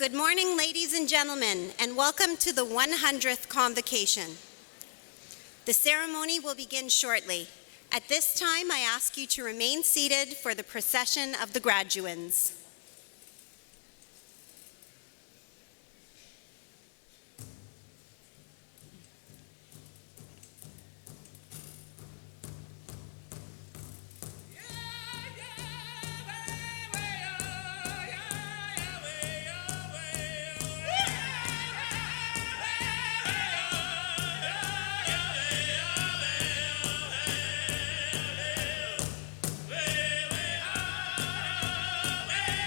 Good morning, ladies and gentlemen, and welcome to the 100th Convocation. The ceremony will begin shortly. At this time, I ask you to remain seated for the procession of the graduands. Hey!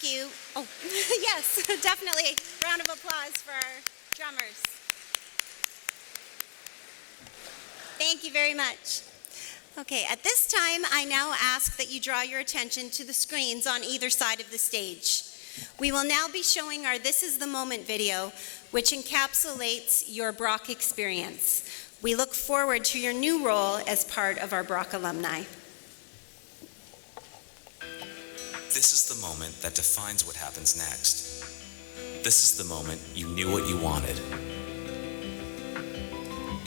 ask you, oh, yes, definitely. Round of applause for our drummers. Thank you very much. Okay, at this time, I now ask that you draw your attention to the screens on either side of the stage. We will now be showing our This Is the Moment video, which encapsulates your Brock experience. We look forward to your new role as part of our Brock alumni. This is the moment that defines what happens next. This is the moment you knew what you wanted.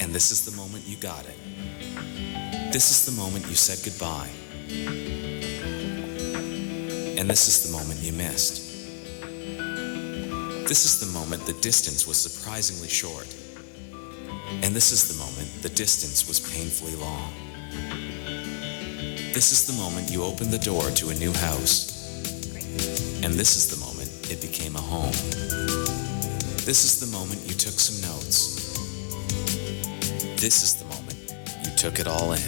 And this is the moment you got it. This is the moment you said goodbye. And this is the moment you missed. This is the moment the distance was surprisingly short. And this is the moment the distance was painfully long. This is the moment you opened the door to a new house. And this is the moment it became a home. This is the moment you took some notes. This is the moment you took it all in.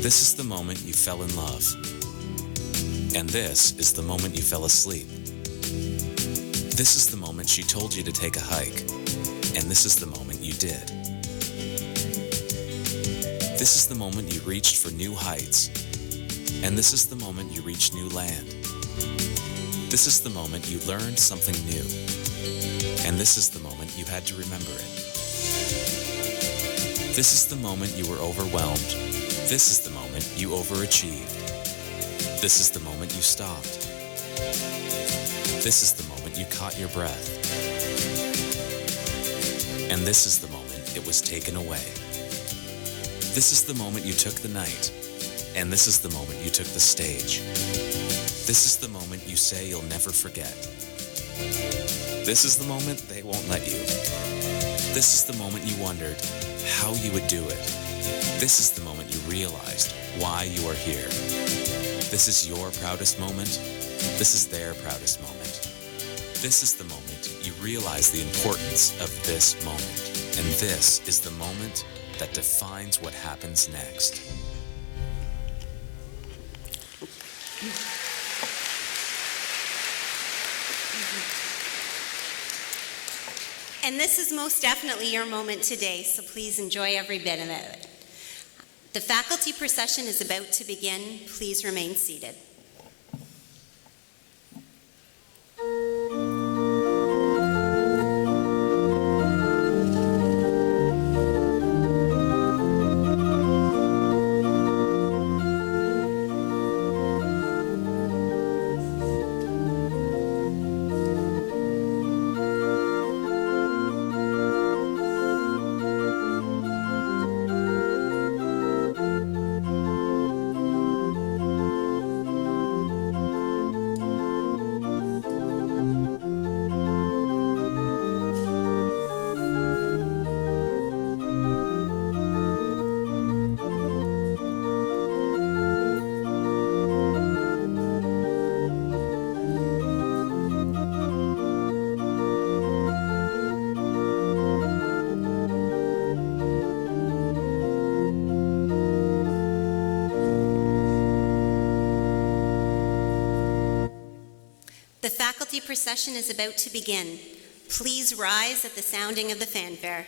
This is the moment you fell in love. And this is the moment you fell asleep. This is the moment she told you to take a hike. And this is the moment you did. This is the moment you reached for new heights. And this is the moment you reached new land. This is the moment you learned something new. And this is the moment you had to remember it. This is the moment you were overwhelmed. This is the moment you overachieved. This is the moment you stopped. This is the moment you caught your breath. And this is the moment it was taken away. This is the moment you took the night. And this is the moment you took the stage. This is the moment you say you'll never forget. This is the moment they won't let you. This is the moment you wondered how you would do it. This is the moment you realized why you are here. This is your proudest moment. This is their proudest moment. This is the moment you realize the importance of this moment. And this is the moment that defines what happens next. And this is most definitely your moment today, so please enjoy every bit of it. The faculty procession is about to begin. Please remain seated. The faculty procession is about to begin. Please rise at the sounding of the fanfare.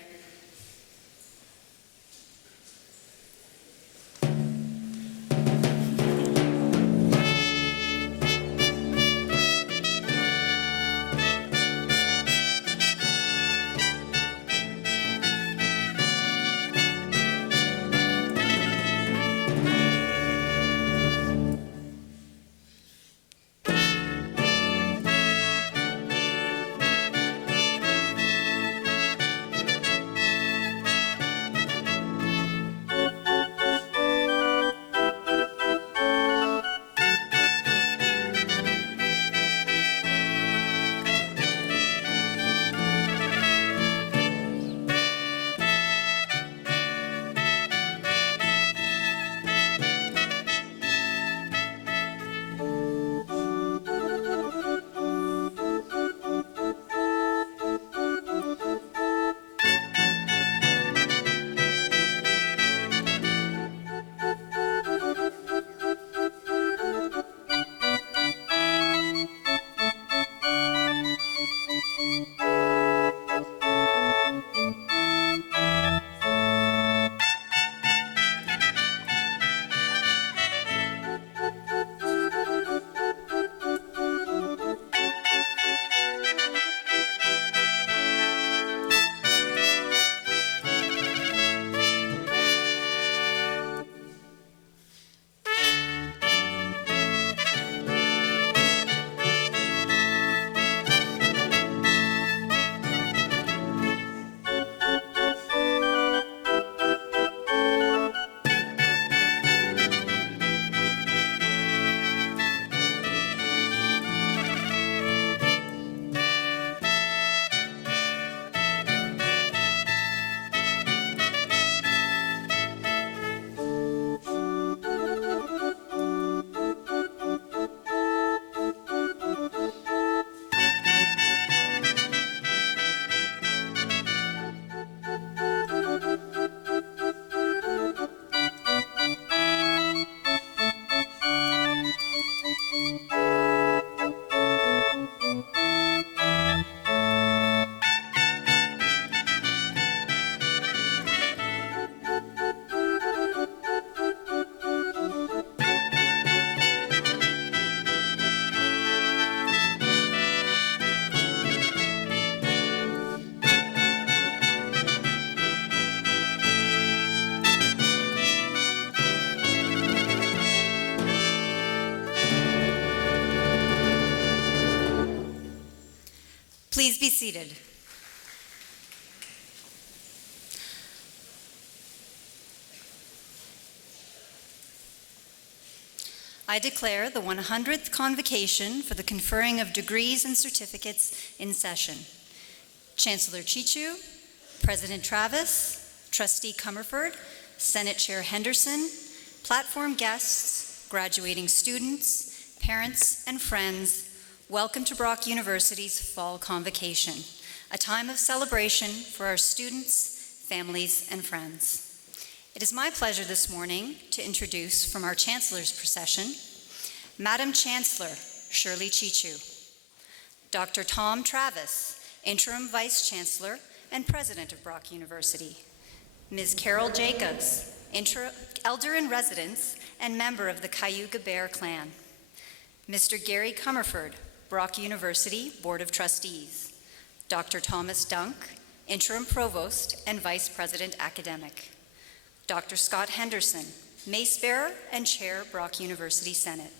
Please be seated. I declare the 100th Convocation for the conferring of degrees and certificates in session. Chancellor Chichu, President Travis, Trustee Comerford, Senate Chair Henderson, platform guests, graduating students, parents, and friends, welcome to Brock University's Fall Convocation, a time of celebration for our students, families, and friends. It is my pleasure this morning to introduce from our Chancellor's procession, Madam Chancellor Shirley Chichu, Dr. Tom Travis, Interim Vice Chancellor and President of Brock University, Ms. Carol Jacobs, Elder in Residence and member of the Cayuga Bear Clan, Mr. Gary Comerford, Brock University Board of Trustees, Dr. Thomas Dunk, Interim Provost and Vice President Academic, Dr. Scott Henderson, Mace Bearer and Chair, Brock University Senate,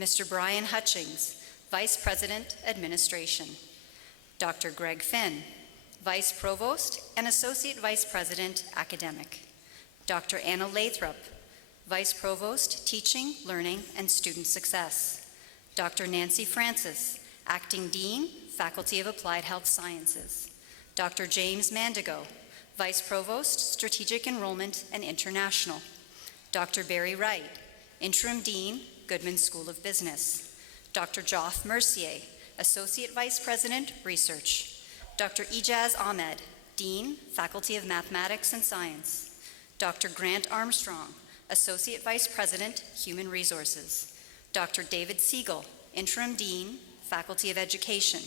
Mr. Brian Hutchings, Vice President, Administration, Dr. Greg Finn, Vice Provost and Associate Vice President, Academic, Dr. Anna Lathrop, Vice Provost, Teaching, Learning, and Student Success, Dr. Nancy Francis, Acting Dean, Faculty of Applied Health Sciences, Dr. James Mandigo, Vice Provost, Strategic Enrollment and International, Dr. Barry Wright, Interim Dean, Goodman School of Business, Dr. Joff Mercier, Associate Vice President, Research, Dr. Ijaz Ahmed, Dean, Faculty of Mathematics and Science, Dr. Grant Armstrong, Associate Vice President, Human Resources, Dr. David Siegel, Interim Dean, Faculty of Education,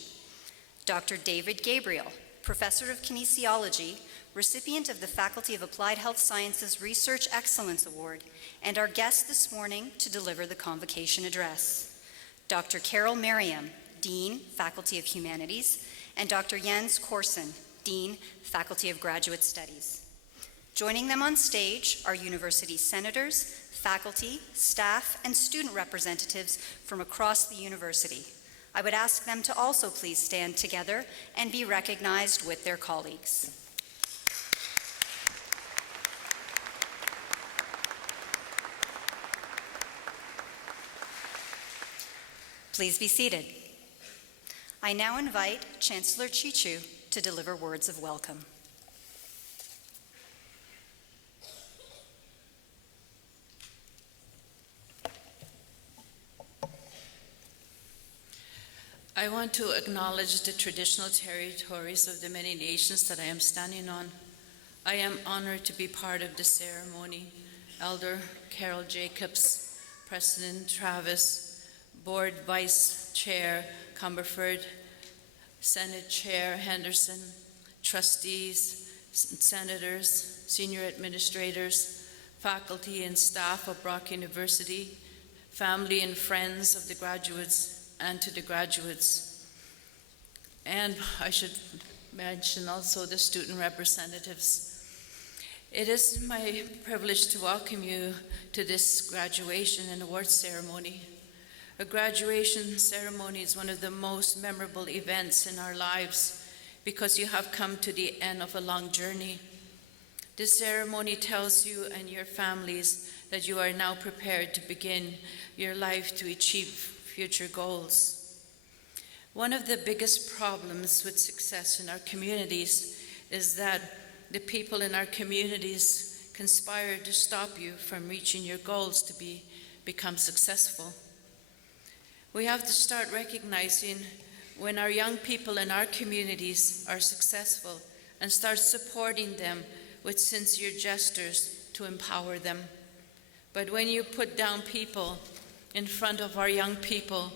Dr. David Gabriel, Professor of Kinesiology, recipient of the Faculty of Applied Health Sciences Research Excellence Award, and our guest this morning to deliver the convocation address, Dr. Carol Merriam, Dean, Faculty of Humanities, and Dr. Jens Korsen, Dean, Faculty of Graduate Studies. Joining them on stage are university senators, faculty, staff, and student representatives from across the university. I would ask them to also please stand together and be recognized with their colleagues. Please be seated. I now invite Chancellor Chichu to deliver words of welcome. I want to acknowledge the traditional territories of the many nations that I am standing on. I am honored to be part of the ceremony. Elder Carol Jacobs, President Travis, Board Vice Chair Cumberford, Senate Chair Henderson, trustees, senators, senior administrators, faculty and staff of Brock University, family and friends of the graduates and to the graduates. And I should mention also the student representatives. It is my privilege to welcome you to this graduation and award ceremony. A graduation ceremony is one of the most memorable events in our lives because you have come to the end of a long journey. This ceremony tells you and your families that you are now prepared to begin your life to achieve future goals. One of the biggest problems with success in our communities is that the people in our communities conspire to stop you from reaching your goals to become successful. We have to start recognizing when our young people in our communities are successful and start supporting them with sincere gestures to empower them. But when you put down people in front of our young people,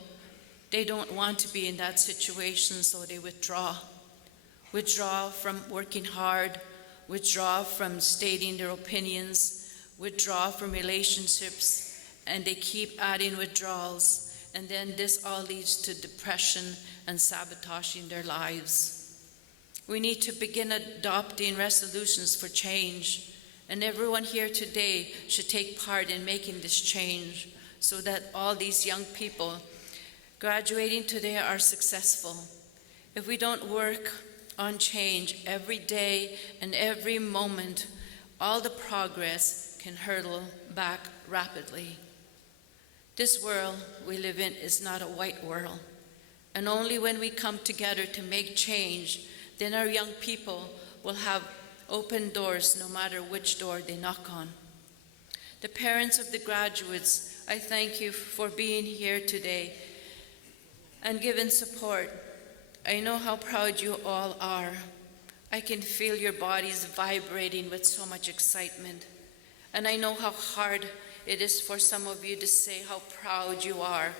they don't want to be in that situation, so they withdraw. Withdraw from working hard, withdraw from stating their opinions, withdraw from relationships, and they keep adding withdrawals. And then this all leads to depression and sabotaging their lives. We need to begin adopting resolutions for change. And everyone here today should take part in making this change so that all these young people graduating today are successful. If we don't work on change every day and every moment, all the progress can hurtle back rapidly. This world we live in is not a white world, and only when we come together to make change, then our young people will have open doors no matter which door they knock on. The parents of the graduates, I thank you for being here today and giving support. I know how proud you all are. I can feel your bodies vibrating with so much excitement. And I know how hard it is for some of you to say how proud you are.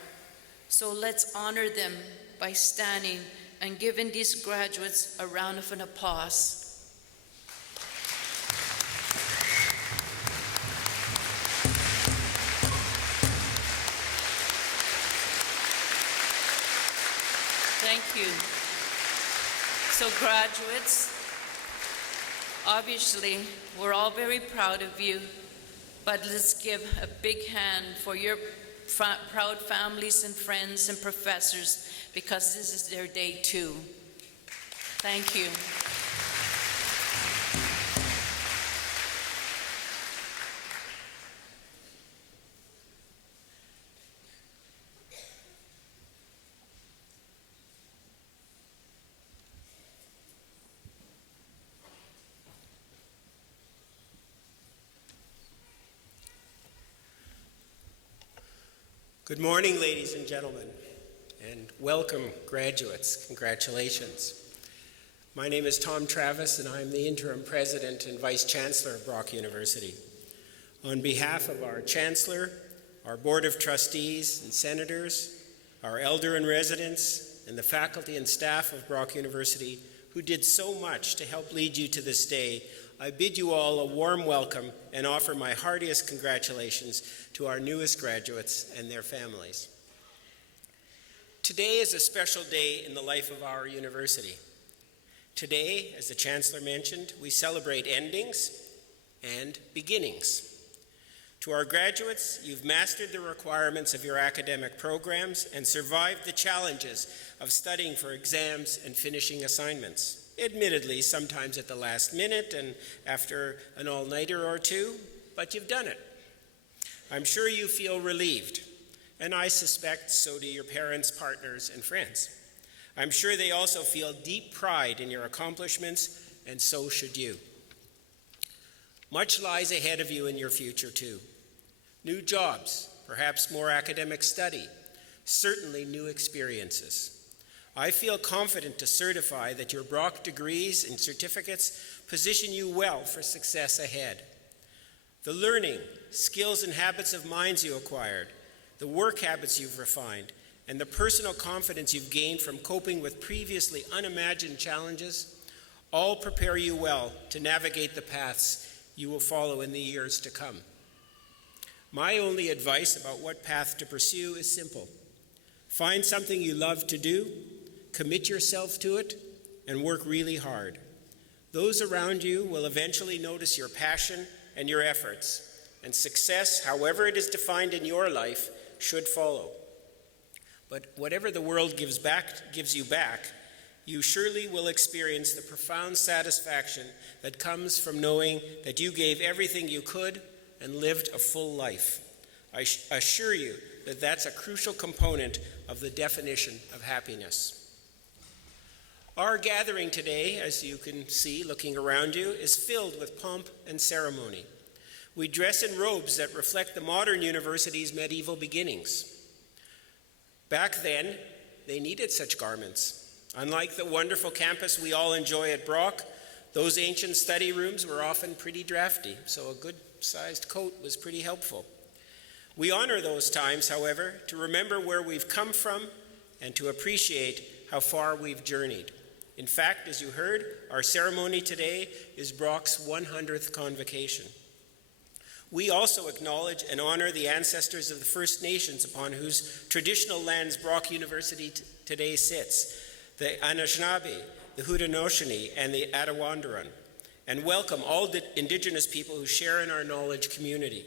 So let's honor them by standing and giving these graduates a round of applause. Thank you. So graduates, obviously, we're all very proud of you, but let's give a big hand for your proud families and friends and professors, because this is their day too. Thank you. Good morning, ladies and gentlemen, and welcome, graduates. Congratulations. My name is Tom Travis, and I'm the interim president and vice chancellor of Brock University. On behalf of our chancellor, our board of trustees and senators, our elder in residence, and the faculty and staff of Brock University, who did so much to help lead you to this day, I bid you all a warm welcome and offer my heartiest congratulations to our newest graduates and their families. Today is a special day in the life of our university. Today, as the Chancellor mentioned, we celebrate endings and beginnings. To our graduates, you've mastered the requirements of your academic programs and survived the challenges of studying for exams and finishing assignments. Admittedly, sometimes at the last minute and after an all-nighter or two, but you've done it. I'm sure you feel relieved, and I suspect so do your parents, partners, and friends. I'm sure they also feel deep pride in your accomplishments, and so should you. Much lies ahead of you in your future, too. New jobs, perhaps more academic study, certainly new experiences. I feel confident to certify that your Brock degrees and certificates position you well for success ahead. The learning, skills, and habits of minds you acquired, the work habits you've refined, and the personal confidence you've gained from coping with previously unimagined challenges all prepare you well to navigate the paths you will follow in the years to come. My only advice about what path to pursue is simple. Find something you love to do, commit yourself to it, and work really hard. Those around you will eventually notice your passion and your efforts, and success, however it is defined in your life, should follow. But whatever the world gives you back, you surely will experience the profound satisfaction that comes from knowing that you gave everything you could and lived a full life. I assure you that that's a crucial component of the definition of happiness. Our gathering today, as you can see looking around you, is filled with pomp and ceremony. We dress in robes that reflect the modern university's medieval beginnings. Back then, they needed such garments. Unlike the wonderful campus we all enjoy at Brock, those ancient study rooms were often pretty drafty, so a good-sized coat was pretty helpful. We honor those times, however, to remember where we've come from and to appreciate how far we've journeyed. In fact, as you heard, our ceremony today is Brock's 100th Convocation. We also acknowledge and honor the ancestors of the First Nations upon whose traditional lands Brock University today sits, the Anishinaabe, the Haudenosaunee, and the Attawandaron, and welcome all the Indigenous people who share in our knowledge community.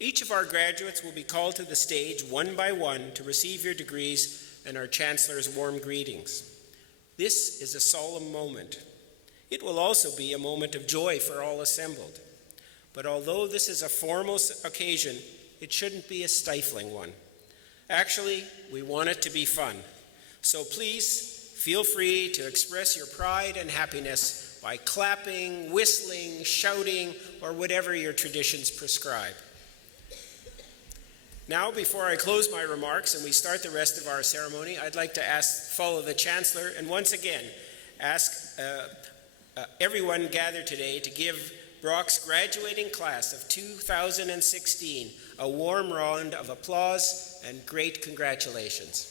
Each of our graduates will be called to the stage one by one to receive your degrees and our Chancellor's warm greetings. This is a solemn moment. It will also be a moment of joy for all assembled. But although this is a formal occasion, it shouldn't be a stifling one. Actually, we want it to be fun. So please feel free to express your pride and happiness by clapping, whistling, shouting, or whatever your traditions prescribe. Now, before I close my remarks and we start the rest of our ceremony, I'd like to follow the Chancellor and once again ask everyone gathered today to give Brock's graduating class of 2016 a warm round of applause and great congratulations.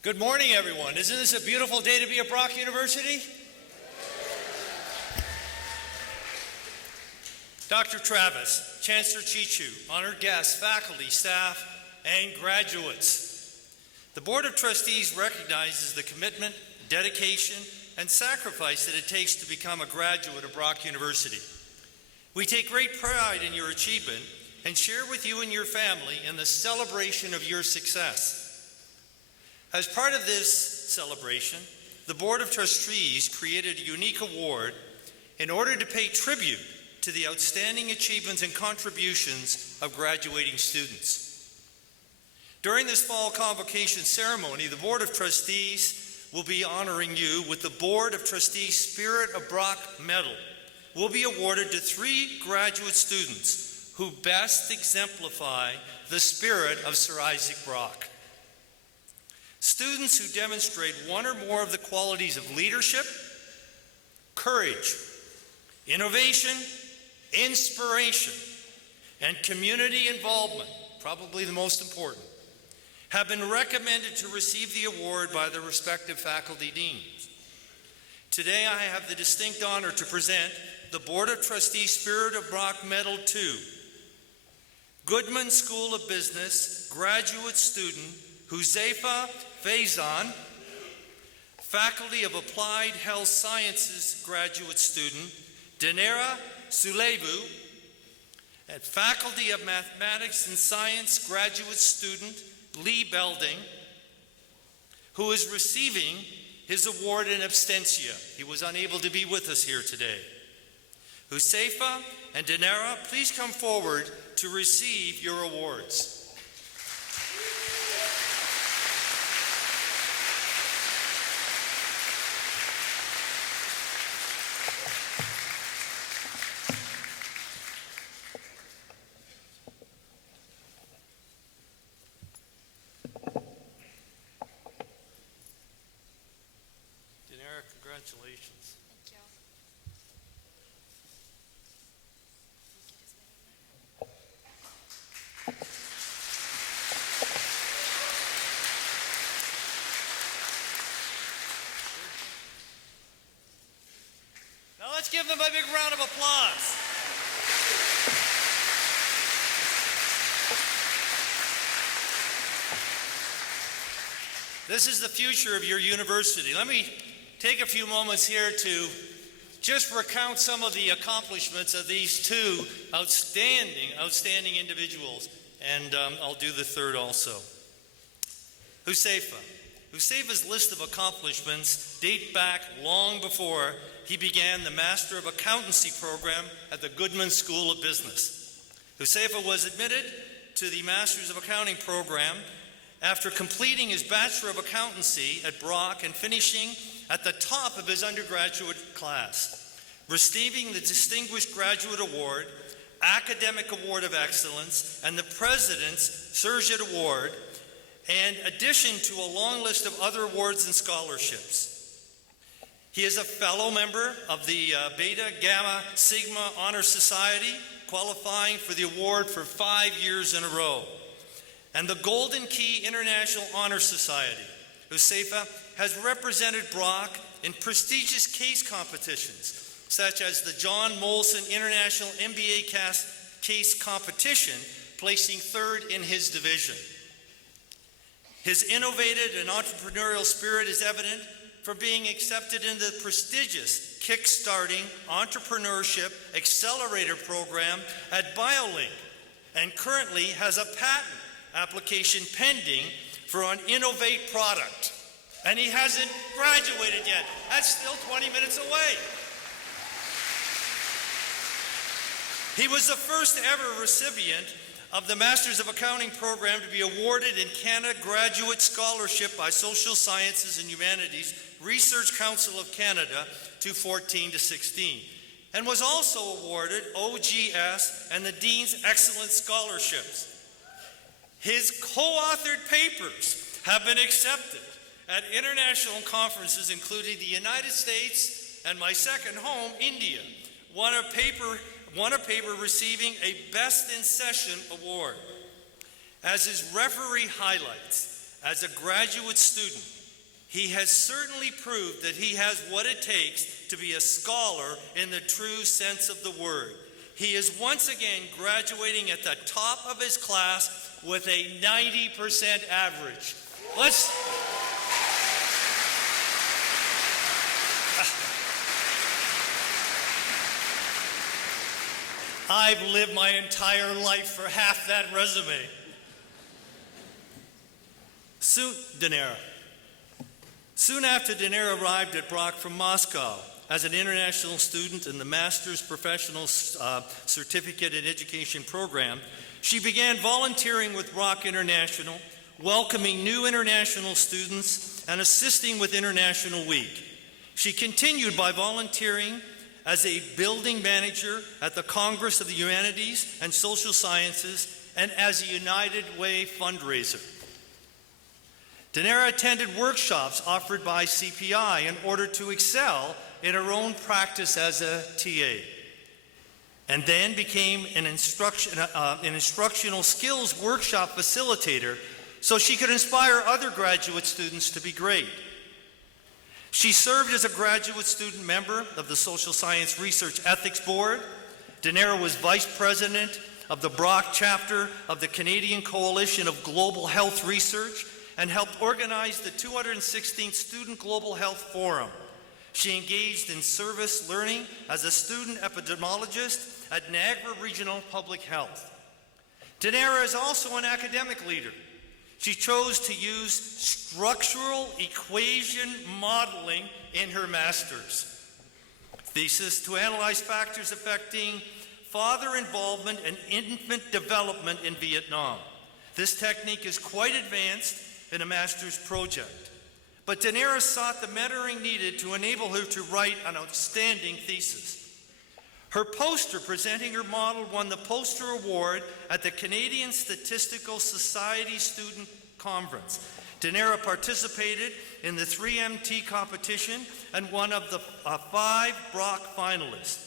Good morning, everyone. Isn't this a beautiful day to be at Brock University? Dr. Travis, Chancellor Chichu, honored guests, faculty, staff, and graduates. The Board of Trustees recognizes the commitment, dedication, and sacrifice that it takes to become a graduate of Brock University. We take great pride in your achievement and share with you and your family in the celebration of your success. As part of this celebration, the Board of Trustees created a unique award in order to pay tribute to the outstanding achievements and contributions of graduating students. During this fall convocation ceremony, the Board of Trustees will be honoring you with the Board of Trustees Spirit of Brock Medal. Will be awarded to 3 graduate students who best exemplify the spirit of Sir Isaac Brock. Students who demonstrate one or more of the qualities of leadership, courage, innovation, inspiration, and community involvement, probably the most important, have been recommended to receive the award by their respective faculty deans. Today I have the distinct honor to present the Board of Trustees Spirit of Brock Medal to Goodman School of Business graduate student Huzaifa Faizan, Faculty of Applied Health Sciences graduate student Dinera Suleivu, and Faculty of Mathematics and Science graduate student Lee Belding, who is receiving his award in absentia. He was unable to be with us here today. Huzaifa and Dinera, please come forward to receive your awards. Congratulations. Thank you. Now let's give them a big round of applause. This is the future of your university. Let me take a few moments here to just recount some of the accomplishments of these 2 outstanding individuals, and I'll do the third also. Huzaifa. Huzaifa's list of accomplishments date back long before he began the Master of Accountancy program at the Goodman School of Business. Huzaifa was admitted to the Masters of Accounting program after completing his Bachelor of Accountancy at Brock and finishing at the top of his undergraduate class, receiving the Distinguished Graduate Award, Academic Award of Excellence, and the President's Surjit Award, in addition to a long list of other awards and scholarships. He is a fellow member of the Beta Gamma Sigma Honor Society, qualifying for the award for 5 years in a row, and the Golden Key International Honor Society. Huzaifa has represented Brock in prestigious case competitions, such as the John Molson International MBA case competition, placing third in his division. His innovative and entrepreneurial spirit is evident from being accepted in the prestigious Kickstarting Entrepreneurship Accelerator Program at BioLink, and currently has a patent application pending for an Innovate product. And he hasn't graduated yet. That's still 20 minutes away. He was the first ever recipient of the Masters of Accounting program to be awarded in Canada Graduate Scholarship by Social Sciences and Humanities Research Council of Canada 2014 to 16, and was also awarded OGS and the Dean's Excellent Scholarships. His co-authored papers have been accepted at international conferences including the United States and my second home, India, won a paper receiving a Best in Session award. As his referee highlights, as a graduate student, he has certainly proved that he has what it takes to be a scholar in the true sense of the word. He is once again graduating at the top of his class with a 90% average. I've lived my entire life for half that resume. Soon after Dinera arrived at Brock from Moscow as an international student in the Master's Professional Certificate in Education program, she began volunteering with Brock International, welcoming new international students and assisting with International Week. She continued by volunteering as a building manager at the Congress of the Humanities and Social Sciences and as a United Way fundraiser. Dinera attended workshops offered by CPI in order to excel in her own practice as a TA, and then became an instructional skills workshop facilitator so she could inspire other graduate students to be great. She served as a graduate student member of the Social Science Research Ethics Board. Dinera was vice president of the Brock chapter of the Canadian Coalition of Global Health Research and helped organize the 216th Student Global Health Forum. She engaged in service learning as a student epidemiologist at Niagara Regional Public Health. Dinera is also an academic leader. She chose to use structural equation modeling in her master's thesis to analyze factors affecting father involvement and infant development in Vietnam. This technique is quite advanced in a master's project, but Dinera sought the mentoring needed to enable her to write an outstanding thesis. Her poster presenting her model won the Poster Award at the Canadian Statistical Society Student Conference. Dinera participated in the 3MT competition and one of the 5 Brock finalists.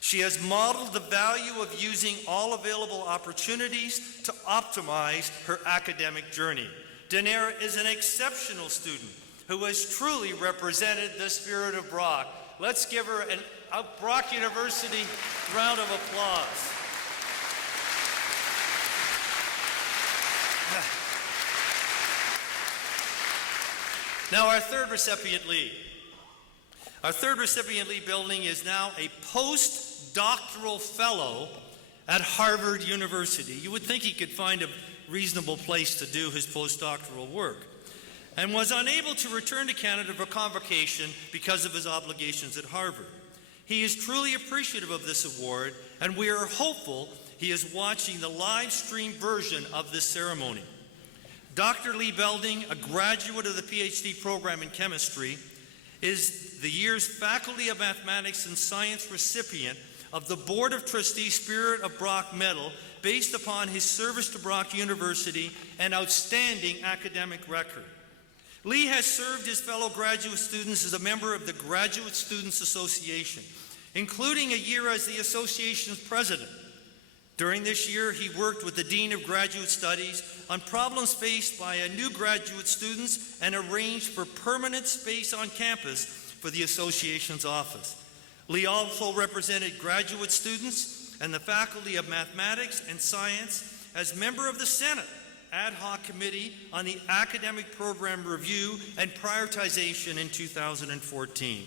She has modeled the value of using all available opportunities to optimize her academic journey. Dinera is an exceptional student who has truly represented the spirit of Brock. Let's give her a Brock University round of applause. Now our third recipient lead. Our third recipient lead building is now a postdoctoral fellow at Harvard University. You would think he could find a reasonable place to do his postdoctoral work, and was unable to return to Canada for convocation because of his obligations at Harvard. He is truly appreciative of this award, and we are hopeful he is watching the live stream version of this ceremony. Dr. Lee Belding, a graduate of the PhD program in chemistry, is the year's Faculty of Mathematics and Science recipient of the Board of Trustees Spirit of Brock Medal based upon his service to Brock University and outstanding academic record. Lee has served his fellow graduate students as a member of the Graduate Students Association, including a year as the association's president. During this year, he worked with the Dean of Graduate Studies on problems faced by new graduate students and arranged for permanent space on campus for the association's office. Lee also represented graduate students and the Faculty of Mathematics and Science as member of the Senate Ad Hoc Committee on the Academic Program Review and Prioritization in 2014.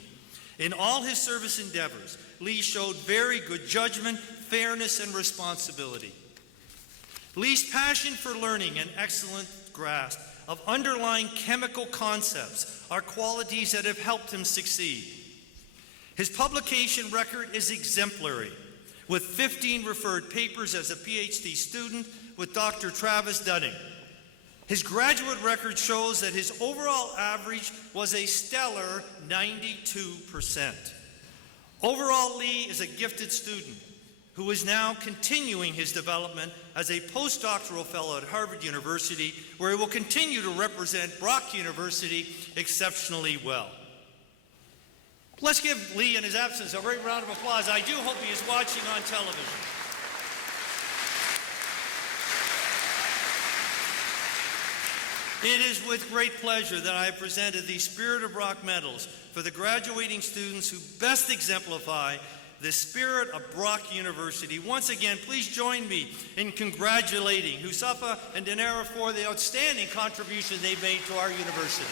In all his service endeavors, Lee showed very good judgment, fairness, and responsibility. Lee's passion for learning and excellent grasp of underlying chemical concepts are qualities that have helped him succeed. His publication record is exemplary, with 15 referred papers as a PhD student with Dr. Travis Dunning. His graduate record shows that his overall average was a stellar 92%. Overall, Lee is a gifted student who is now continuing his development as a postdoctoral fellow at Harvard University, where he will continue to represent Brock University exceptionally well. Let's give Lee in his absence a great round of applause. I do hope he is watching on television. It is with great pleasure that I have presented the Spirit of Brock medals for the graduating students who best exemplify the spirit of Brock University. Once again, please join me in congratulating Husafa and Danera for the outstanding contribution they've made to our university.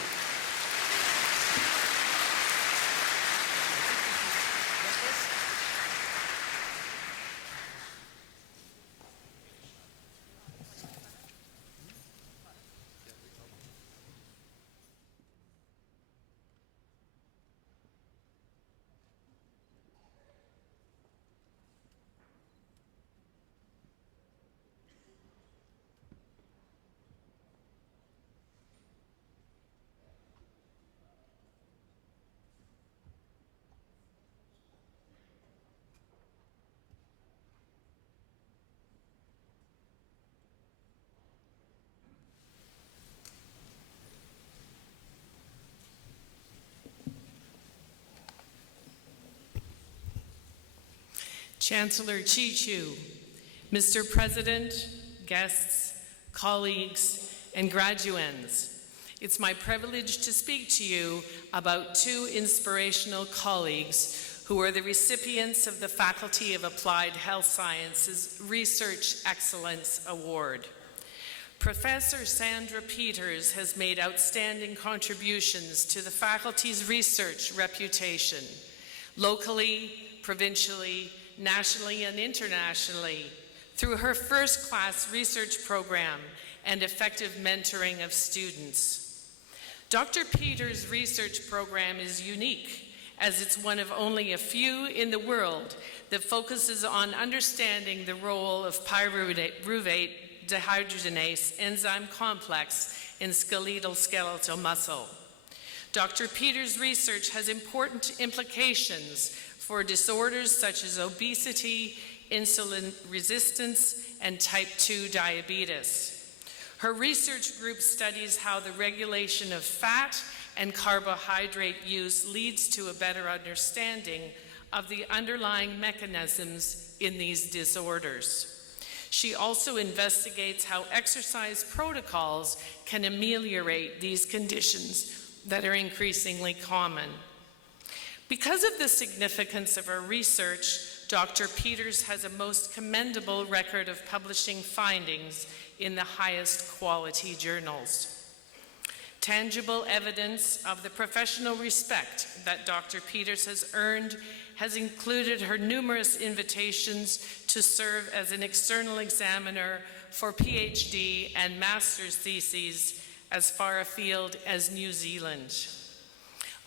Chancellor Chichu, Mr. President, guests, colleagues, and graduands, it's my privilege to speak to you about two inspirational colleagues who are the recipients of the Faculty of Applied Health Sciences Research Excellence Award. Professor Sandra Peters has made outstanding contributions to the faculty's research reputation, locally, provincially, nationally, and internationally, through her first-class research program and effective mentoring of students. Dr. Peters' research program is unique, as it's one of only a few in the world that focuses on understanding the role of pyruvate dehydrogenase enzyme complex in skeletal muscle. Dr. Peters' research has important implications for disorders such as obesity, insulin resistance, and type 2 diabetes. Her research group studies how the regulation of fat and carbohydrate use leads to a better understanding of the underlying mechanisms in these disorders. She also investigates how exercise protocols can ameliorate these conditions that are increasingly common. Because of the significance of her research, Dr. Peters has a most commendable record of publishing findings in the highest quality journals. Tangible evidence of the professional respect that Dr. Peters has earned has included her numerous invitations to serve as an external examiner for PhD and master's theses as far afield as New Zealand.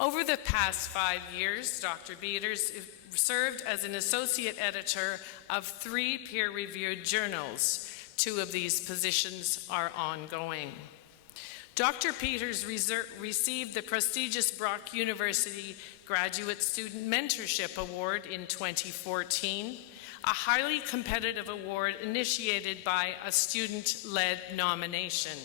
Over the past 5 years, Dr. Peters served as an associate editor of 3 peer-reviewed journals. 2 of these positions are ongoing. Dr. Peters received the prestigious Brock University Graduate Student Mentorship Award in 2014, a highly competitive award initiated by a student-led nomination.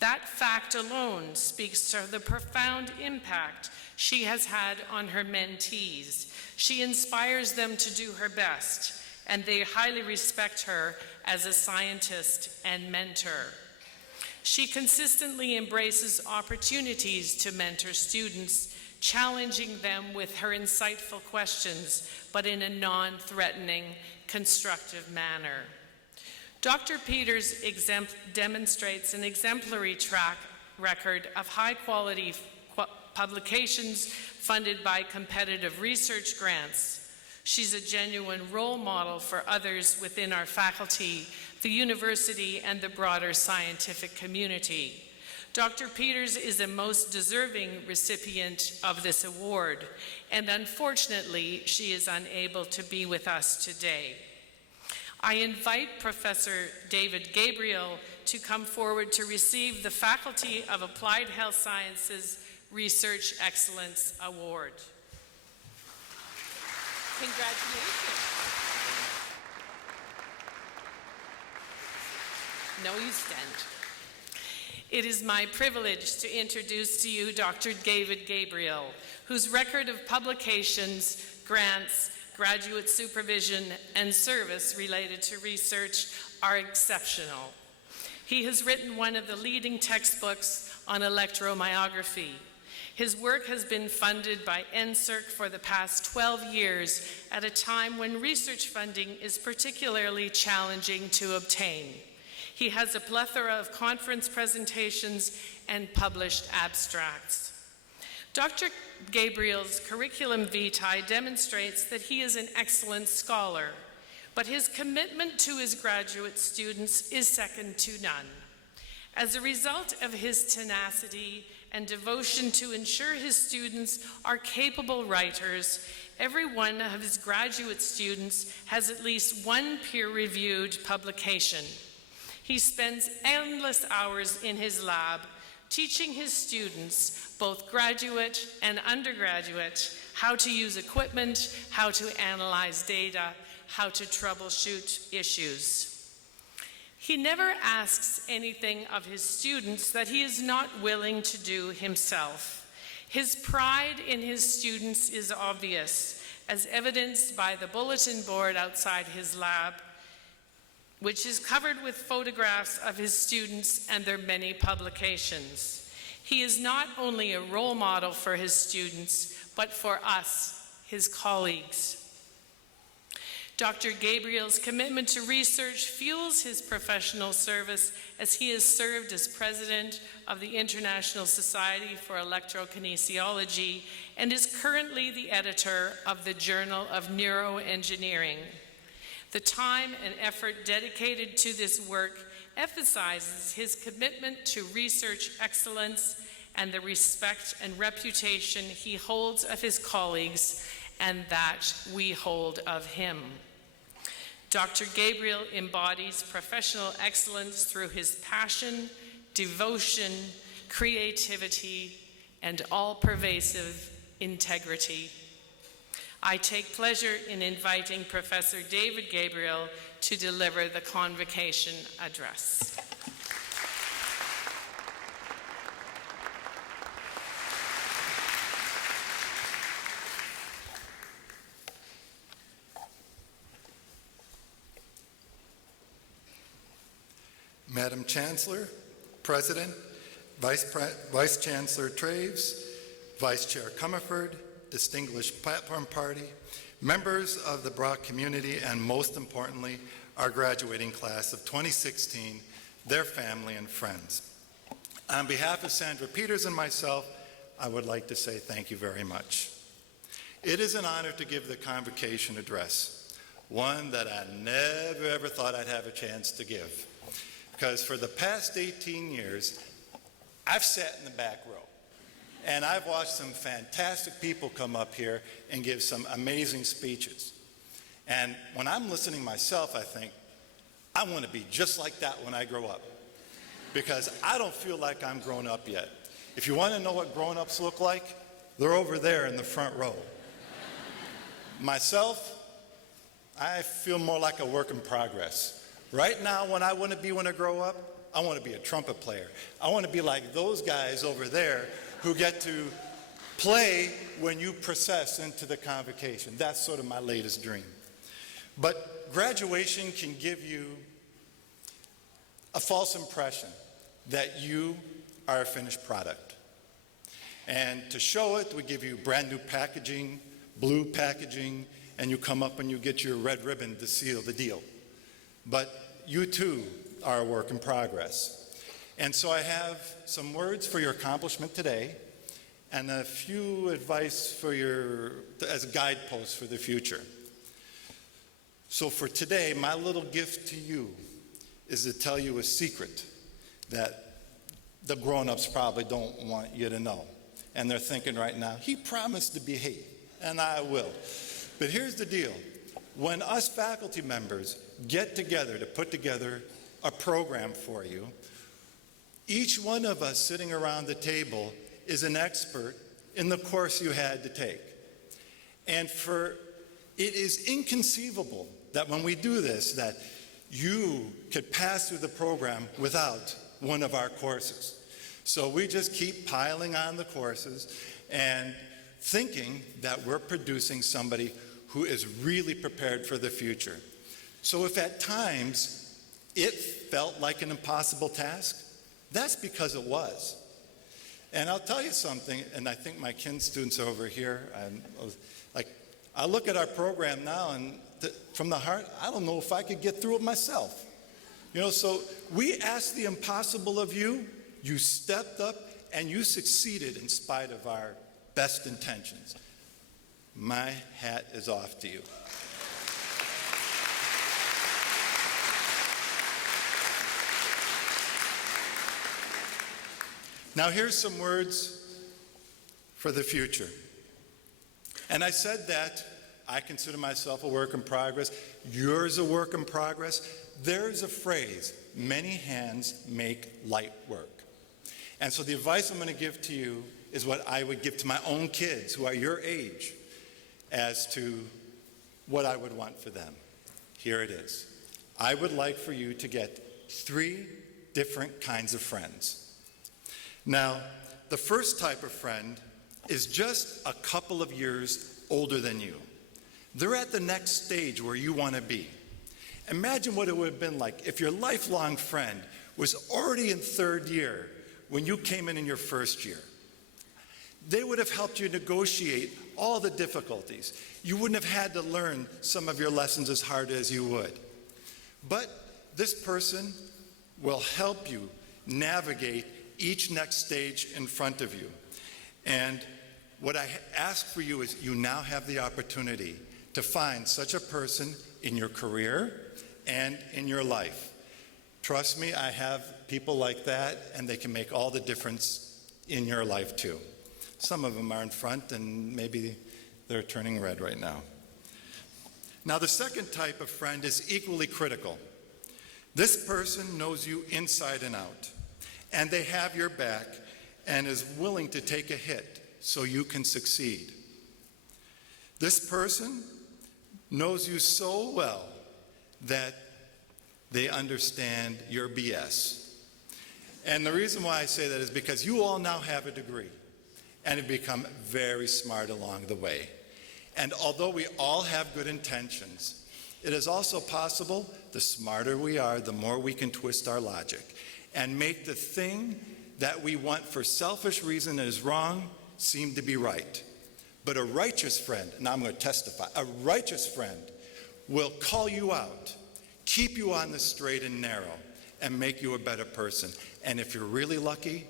That fact alone speaks to the profound impact she has had on her mentees. She inspires them to do her best, and they highly respect her as a scientist and mentor. She consistently embraces opportunities to mentor students challenging them with her insightful questions, but in a non-threatening, constructive manner. Dr. Peters demonstrates an exemplary track record of high-quality publications funded by competitive research grants. She's a genuine role model for others within our faculty, the university, and the broader scientific community. Dr. Peters is a most deserving recipient of this award, and unfortunately, she is unable to be with us today. I invite Professor David Gabriel to come forward to receive the Faculty of Applied Health Sciences Research Excellence Award. Congratulations. No, you stand. It is my privilege to introduce to you Dr. David Gabriel, whose record of publications, grants, graduate supervision, and service related to research are exceptional. He has written one of the leading textbooks on electromyography. His work has been funded by NSERC for the past 12 years at a time when research funding is particularly challenging to obtain. He has a plethora of conference presentations and published abstracts. Dr. Gabriel's curriculum vitae demonstrates that he is an excellent scholar, but his commitment to his graduate students is second to none. As a result of his tenacity and devotion to ensure his students are capable writers, every one of his graduate students has at least one peer-reviewed publication. He spends endless hours in his lab teaching his students, both graduate and undergraduate, how to use equipment, how to analyze data, how to troubleshoot issues. He never asks anything of his students that he is not willing to do himself. His pride in his students is obvious, as evidenced by the bulletin board outside his lab, which is covered with photographs of his students and their many publications. He is not only a role model for his students, but for us, his colleagues. Dr. Gabriel's commitment to research fuels his professional service as he has served as president of the International Society for Electrokinesiology and is currently the editor of the Journal of Neuroengineering. The time and effort dedicated to this work emphasizes his commitment to research excellence and the respect and reputation he holds of his colleagues and that we hold of him. Dr. Gabriel embodies professional excellence through his passion, devotion, creativity, and all-pervasive integrity. I take pleasure in inviting Professor David Gabriel to deliver the Convocation address. Madam Chancellor, President, Vice Chancellor Traves, Vice Chair Comerford, distinguished platform party, members of the Brock community, and most importantly, our graduating class of 2016, their family and friends. On behalf of Sandra Peters and myself, I would like to say thank you very much. It is an honor to give the Convocation address, one that I never ever thought I'd have a chance to give. Because for the past 18 years, I've sat in the back row. And I've watched some fantastic people come up here and give some amazing speeches. And when I'm listening myself, I think, I want to be just like that when I grow up. Because I don't feel like I'm grown up yet. If you want to know what grown-ups look like, they're over there in the front row. Myself, I feel more like a work in progress. Right now, what I want to be when I grow up, I want to be a trumpet player. I want to be like those guys over there who get to play when you process into the Convocation. That's sort of my latest dream. But graduation can give you a false impression that you are a finished product. And to show it, we give you brand new packaging, blue packaging, and you come up and you get your red ribbon to seal the deal. But you too are a work in progress. And so I have some words for your accomplishment today and a few advice for as guideposts for the future. So for today, my little gift to you is to tell you a secret that the grown-ups probably don't want you to know. And they're thinking right now, he promised to behave, and I will. But here's the deal. When us faculty members get together to put together a program for you, each one of us sitting around the table is an expert in the course you had to take. And it is inconceivable that when we do this, that you could pass through the program without one of our courses. So we just keep piling on the courses and thinking that we're producing somebody who is really prepared for the future. So if at times it felt like an impossible task, that's because it was. And I'll tell you something, and I think my kin students over here, I look at our program now and from the heart, I don't know if I could get through it myself. So we asked the impossible of you, you stepped up, and you succeeded in spite of our best intentions. My hat is off to you. Now here's some words for the future. And I said that I consider myself a work in progress. You're a work in progress. There's a phrase, many hands make light work. And so the advice I'm going to give to you is what I would give to my own kids who are your age as to what I would want for them. Here it is. I would like for you to get 3 different kinds of friends. Now, the first type of friend is just a couple of years older than you. They're at the next stage where you want to be. Imagine what it would have been like if your lifelong friend was already in 3rd year when you came in your first year. They would have helped you negotiate all the difficulties. You wouldn't have had to learn some of your lessons as hard as you would. But this person will help you navigate each next stage in front of you. And what I ask for you is you now have the opportunity to find such a person in your career and in your life. Trust me, I have people like that, and they can make all the difference in your life too. Some of them are in front, and maybe they're turning red right now. Now, the second type of friend is equally critical. This person knows you inside and out, and they have your back and is willing to take a hit so you can succeed. This person knows you so well that they understand your BS. And the reason why I say that is because you all now have a degree and have become very smart along the way. And although we all have good intentions, it is also possible the smarter we are, the more we can twist our logic and make the thing that we want for selfish reason that is wrong seem to be right. But a righteous friend, and I'm going to testify, a righteous friend will call you out, keep you on the straight and narrow, and make you a better person. And if you're really lucky,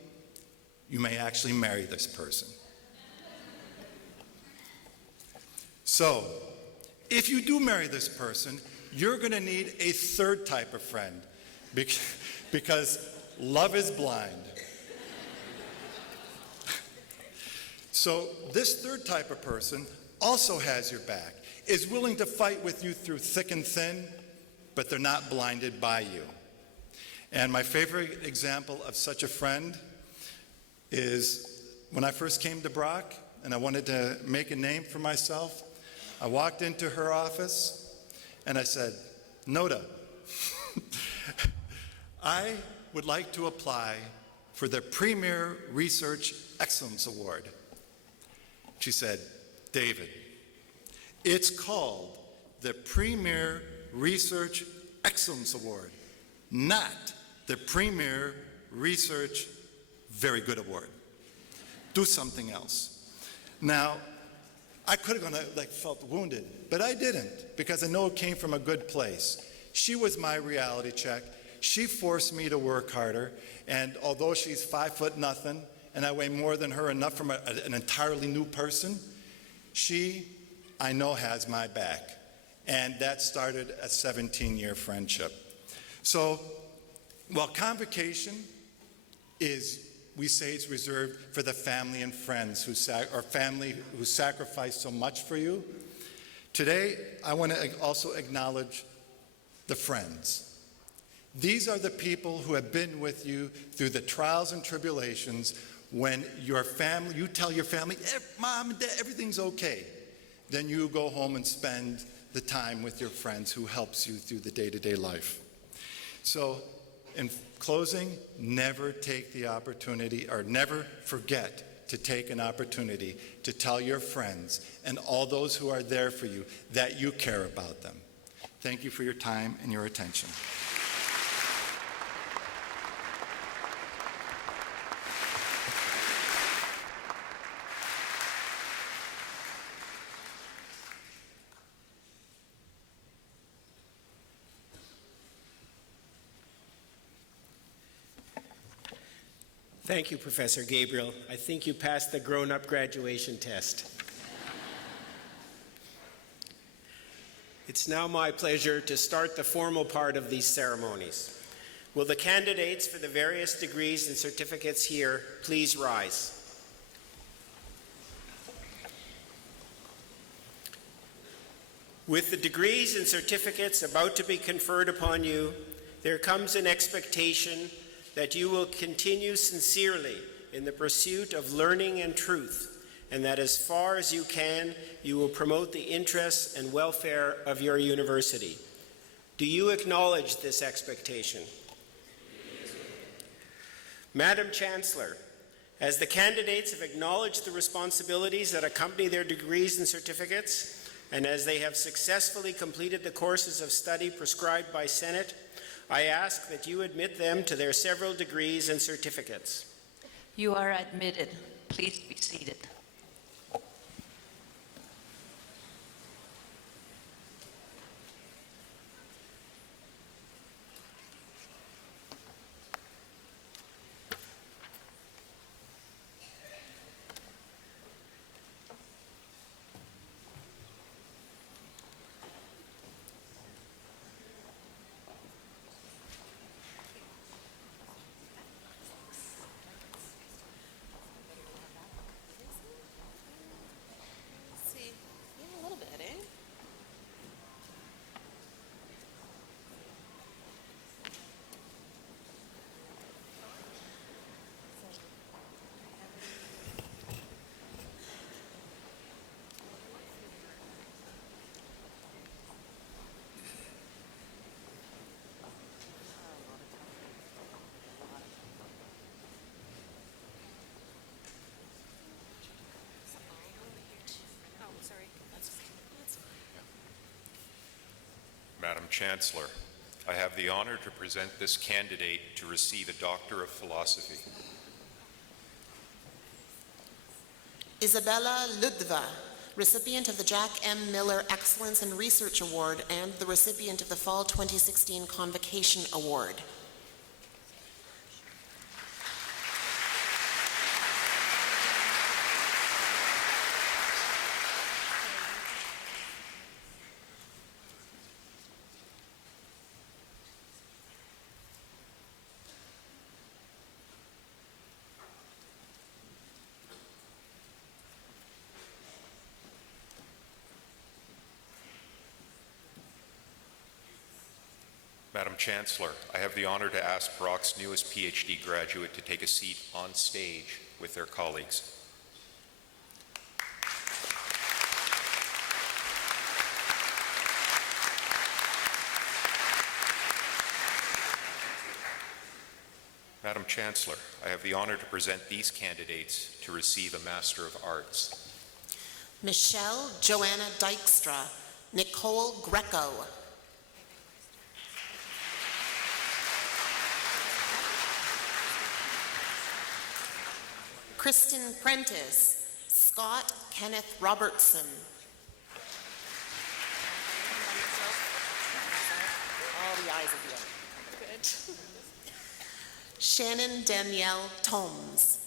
you may actually marry this person. So, if you do marry this person, you're going to need a third type of friend because love is blind. So this third type of person also has your back, is willing to fight with you through thick and thin, but they're not blinded by you. And my favorite example of such a friend is when I first came to Brock and I wanted to make a name for myself, I walked into her office and I said, Noda, I would like to apply for the Premier Research Excellence Award. She said, David, it's called the Premier Research Excellence Award, not the Premier Research Very Good Award. do something else. Now, I could have felt wounded, but I didn't, because I know it came from a good place. She was my reality check. She forced me to work harder, and although she's 5'0" and I weigh more than her, enough from an entirely new person, she, I know, has my back. And that started a 17-year friendship. So, while Convocation is, we say it's reserved for the family and friends who sacrificed so much for you, today I want to also acknowledge the friends. These are the people who have been with you through the trials and tribulations when your family, you tell your family, Mom and Dad, everything's okay. Then you go home and spend the time with your friends who helps you through the day-to-day life. So, in closing, never take the opportunity, or never forget to take an opportunity to tell your friends and all those who are there for you that you care about them. Thank you for your time and your attention. Thank you, Professor Gabriel. I think you passed the grown-up graduation test. It's now my pleasure to start the formal part of these ceremonies. Will the candidates for the various degrees and certificates here please rise? With the degrees and certificates about to be conferred upon you, there comes an expectation that you will continue sincerely in the pursuit of learning and truth, and that as far as you can, you will promote the interests and welfare of your university. Do you acknowledge this expectation? Madam Chancellor, as the candidates have acknowledged the responsibilities that accompany their degrees and certificates, and as they have successfully completed the courses of study prescribed by Senate, I ask that you admit them to their several degrees and certificates. You are admitted. Please be seated. Madam Chancellor, I have the honor to present this candidate to receive a Doctor of Philosophy. Isabella Ludva, recipient of the Jack M. Miller Excellence in Research Award and the recipient of the Fall 2016 Convocation Award. Madam Chancellor, I have the honor to ask Brock's newest PhD graduate to take a seat on stage with their colleagues. Madam Chancellor, I have the honor to present these candidates to receive a Master of Arts. Michelle Joanna Dykstra, Nicole Greco. Kristen Prentice, Scott Kenneth Robertson. All the eyes of you. Good. Shannon Danielle Tomes.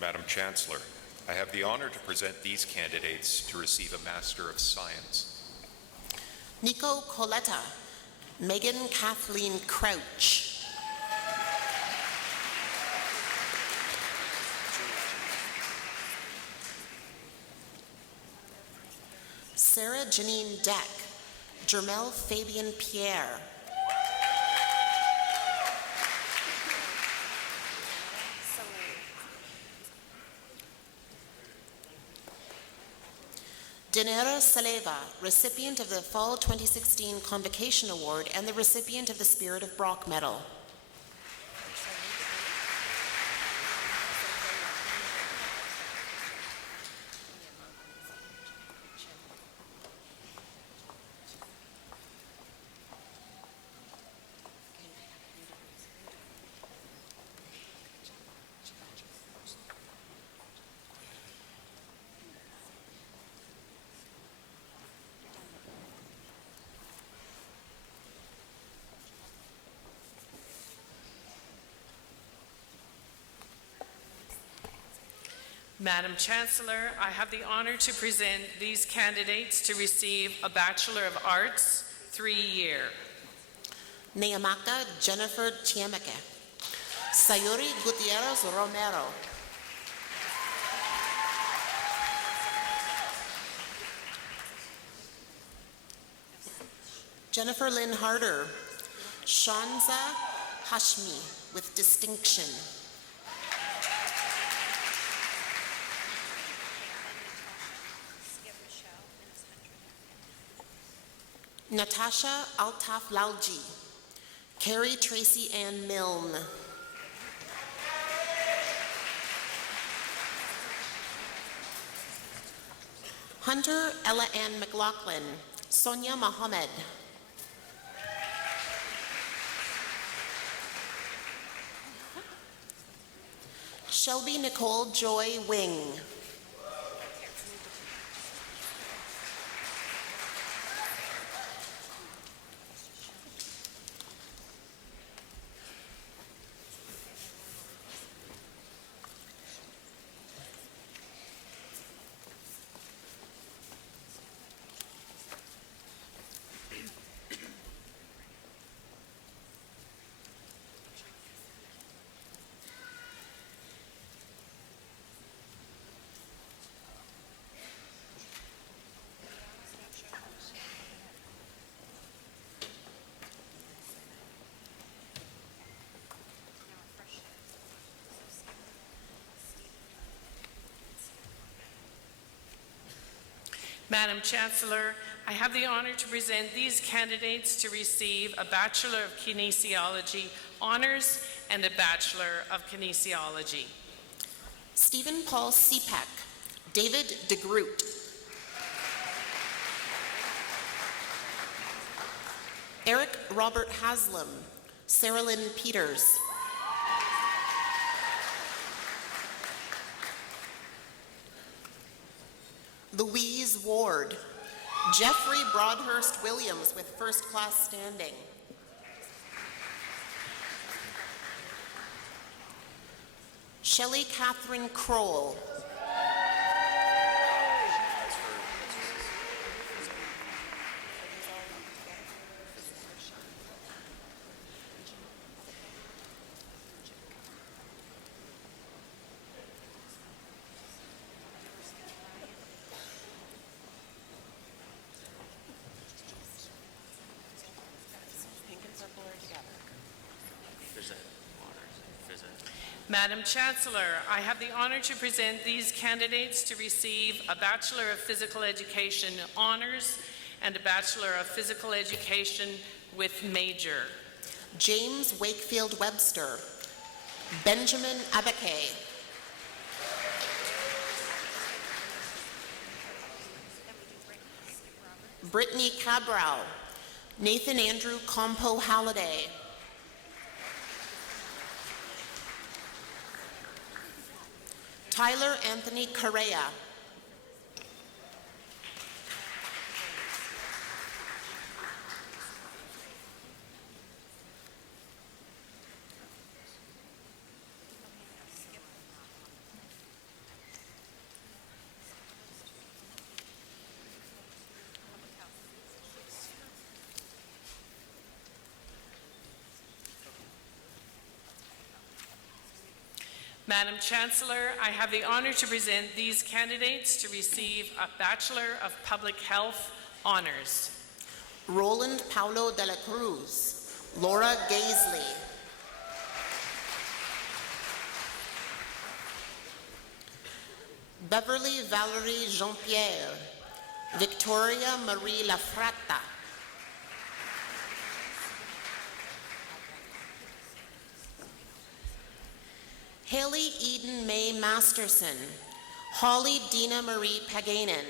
Madam Chancellor, I have the honor to present these candidates to receive a Master of Science. Nico Coletta, Megan Kathleen Crouch. Sarah Janine Deck, Jermel Fabian Pierre. Dinera Saleva, recipient of the Fall 2016 Convocation Award and the recipient of the Spirit of Brock Medal. Madam Chancellor, I have the honor to present these candidates to receive a Bachelor of Arts, 3-year. Neamaka Jennifer Chiameke. Sayuri Gutierrez Romero. Jennifer Lynn Harder. Shanza Hashmi with distinction. Natasha Altaf Lalji. Carrie Tracy Ann Milne. Hunter Ella Ann McLaughlin. Sonia Mohammed. Shelby Nicole Joy Wing. Madam Chancellor, I have the honor to present these candidates to receive a Bachelor of Kinesiology Honors and a Bachelor of Kinesiology. Stephen Paul Sepek. David DeGroot. Eric Robert Haslam. Sarah Lynn Peters. Louise Ward. Jeffrey Broadhurst Williams with first class standing. Shelley Catherine Kroll. Madam Chancellor, I have the honor to present these candidates to receive a Bachelor of Physical Education Honors and a Bachelor of Physical Education with Major. James Wakefield Webster, Benjamin Abake, Brittany Cabral, Nathan Andrew Compo Halliday, Tyler Anthony Correa, Madam Chancellor, I have the honor to present these candidates to receive a Bachelor of Public Health Honors. Roland Paulo de la Cruz, Laura Gaisley, Beverly Valerie Jean-Pierre, Victoria Marie Lafrata, Haley Eden May Masterson, Holly Dina Marie Paganin,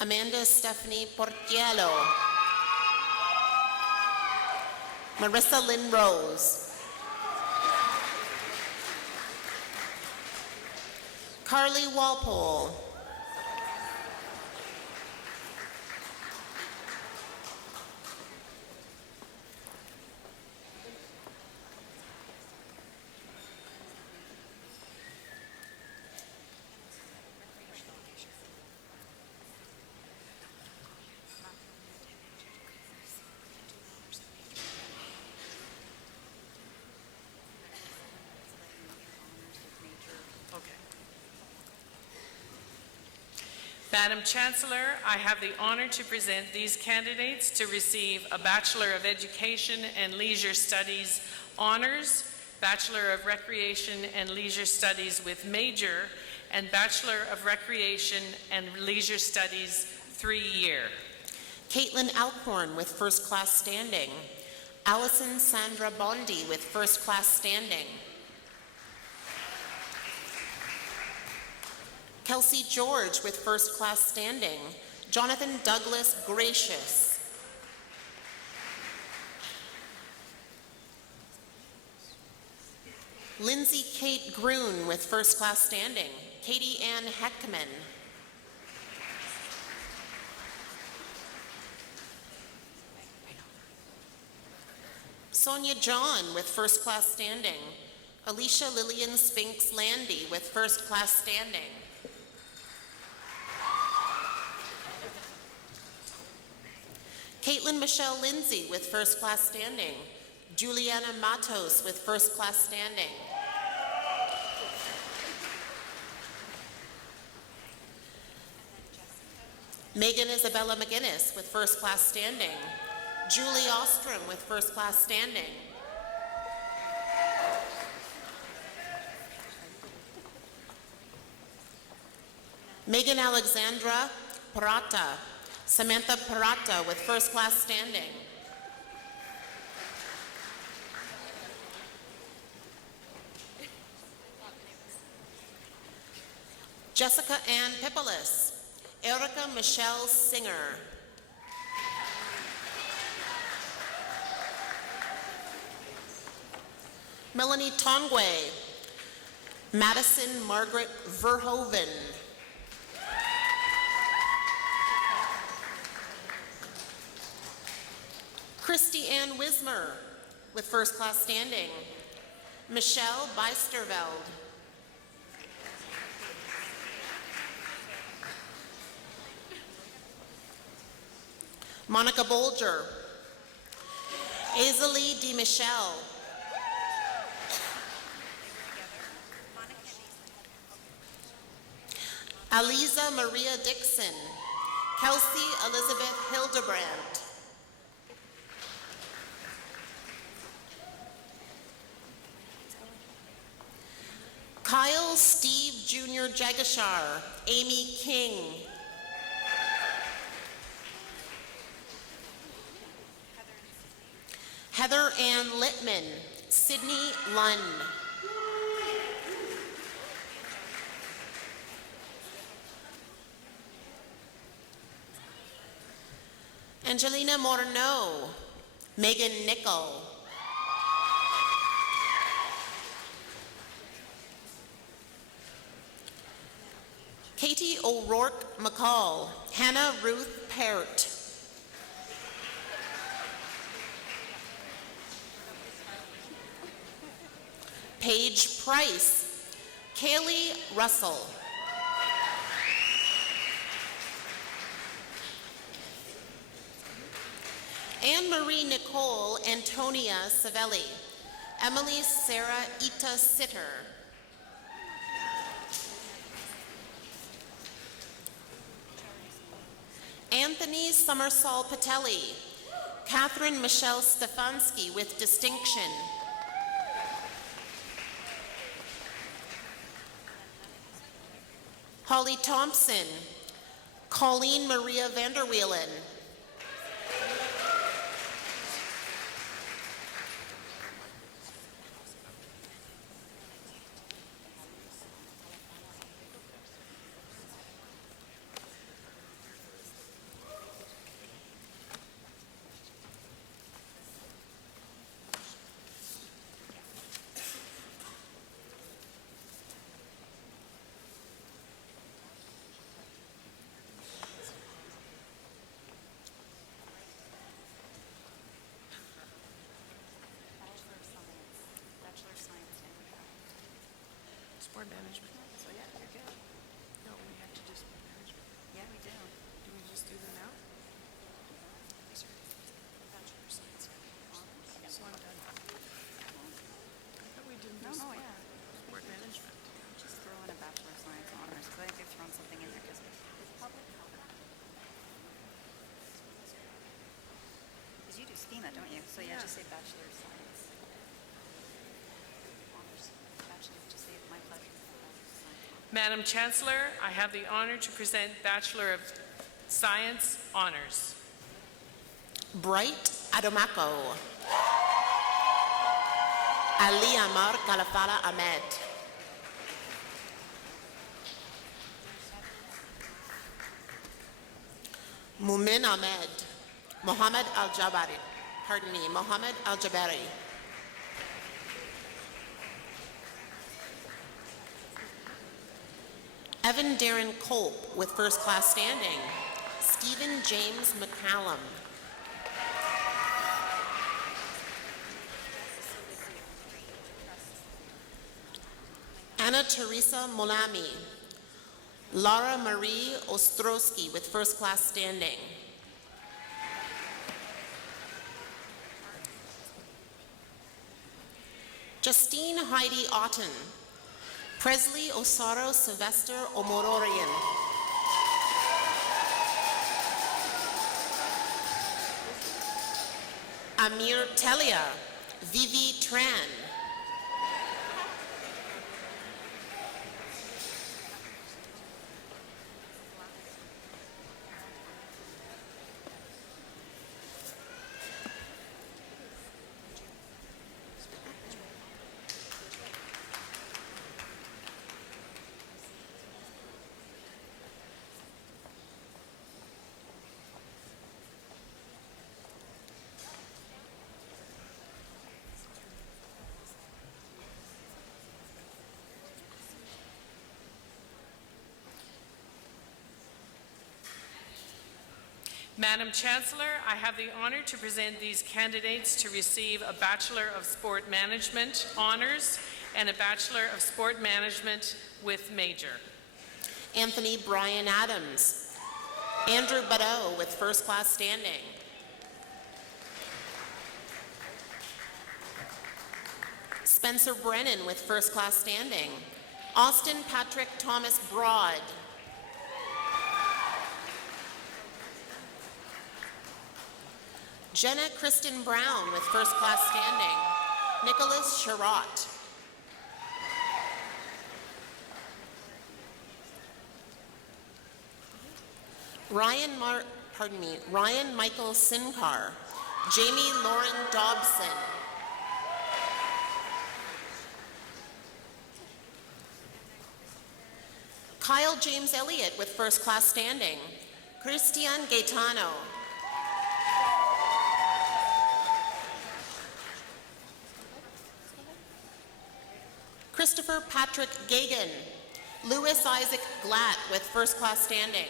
Amanda Stephanie Portiello, Marissa Lynn Rose, Carly Walpole, Madam Chancellor, I have the honor to present these candidates to receive a Bachelor of Education and Leisure Studies Honors, Bachelor of Recreation and Leisure Studies with Major, and Bachelor of Recreation and Leisure Studies 3-year. Caitlin Alcorn with first class standing, Allison Sandra Bondi with first class standing, Kelsey George with first class standing, Jonathan Douglas Gracious, Lindsay Kate Groon with first class standing, Katie Ann Heckman, Sonia John with first class standing, Alicia Lillian Spinks Landy with first class standing, Caitlin Michelle Lindsay with first class standing, Juliana Matos with first class standing, Megan Isabella McGinnis with first class standing, Julie Ostrom with first class standing, Megan Alexandra Parata, Samantha Parata with first class standing, Jessica Ann Pippolis, Erica Michelle Singer, Melanie Tongwe, Madison Margaret Verhoeven, Christy Ann Wismer with first class standing, Michelle Beisterveld, Monica Bolger, Azalee D. Michelle, Aliza Maria Dixon, Kelsey Elizabeth Hildebrand, Michael Steve Jr. Jagashar, Amy King. Heather Ann Littman, Sydney Lunn. Angelina Morneau, Megan Nickel. Katie O'Rourke McCall, Hannah Ruth Pert. Paige Price, Kaylee Russell. Anne-Marie Nicole Antonia Savelli, Emily Sarah Ita Sitter. Anthony Summersall Patelli, Catherine Michelle Stefanski with distinction. Holly Thompson, Colleen Maria Vanderwielen. Sport management. So yeah, you're good. No, we have to do sport management. Yeah, we do. Do we just do them now? Bachelor of Science. So I'm done. I thought we didn't do sport management. Just throw in a Bachelor of Science honors, because I think they've thrown something in there, because it's public health. Because you do STEMA, don't you? So yeah, just say Bachelor of Science. Honors. Bachelor, just say my pleasure. Madam Chancellor, I have the honor to present Bachelor of Science honors. Bright Adomako. Ali Amar Kalafala Ahmed. Mumin Ahmed. Mohammed Al-Jabari. Pardon me, Mohammed Al-Jabari. Evan Darren Culp with first class standing. Stephen James McCallum. Anna Teresa Molami. Laura Marie Ostrowski with first class standing. Justine Heidi Otten. Presley Osaro Sylvester Omororian. Amir Telia. Vivi Tran. Madam Chancellor, I have the honor to present these candidates to receive a Bachelor of Sport Management honors and a Bachelor of Sport Management with major. Anthony Brian Adams. Andrew Badeau with first class standing. Spencer Brennan with first class standing. Austin Patrick Thomas Broad. Jenna Kristen Brown with first class standing. Nicholas Sherratt. Ryan Michael Sinkar, Jamie Lauren Dobson, Kyle James Elliott with first class standing, Christian Gaetano, Christopher Patrick Gagan, Louis Isaac Glatt with first class standing,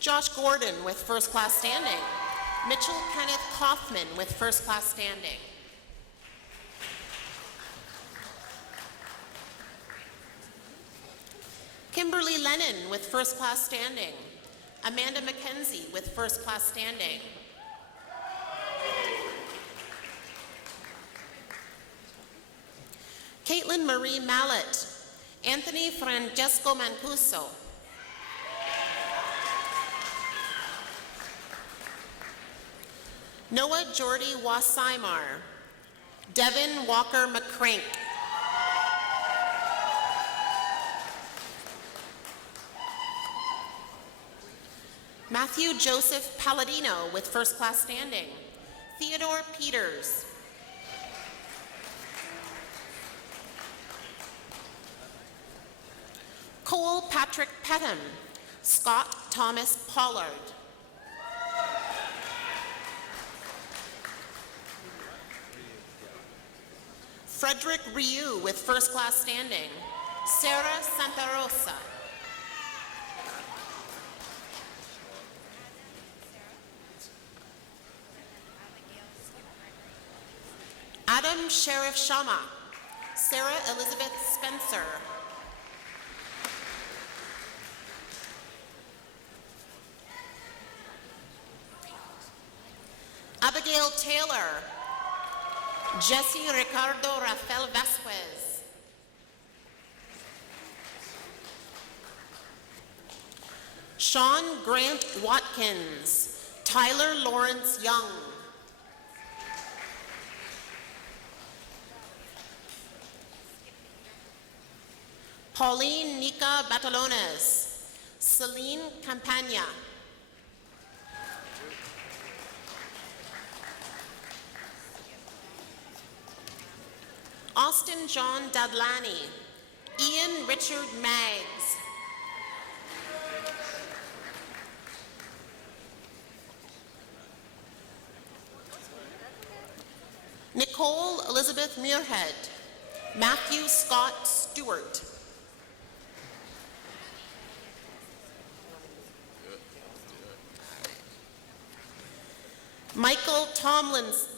Josh Gordon with first class standing, Mitchell Kenneth Kaufman with first class standing, Kimberly Lennon with first class standing, Amanda McKenzie with first class standing, Caitlin Marie Mallet, Anthony Francesco Mancuso, Noah Jordy Wasimar, Devin Walker McCrank, Matthew Joseph Palladino with first class standing, Theodore Peters, Cole Patrick Petham, Scott Thomas Pollard, Frederick Ryu with first class standing, Sarah Santa Rosa, Adam Sheriff Shama, Sarah Elizabeth Spencer, Abigail Taylor, Jesse Ricardo Rafael Vasquez, Sean Grant Watkins, Tyler Lawrence Young, Pauline Nika Batalones, Celine Campagna, Austin John Dadlani, Ian Richard Maggs, Nicole Elizabeth Muirhead, Matthew Scott Stewart, Michael Tomlinson,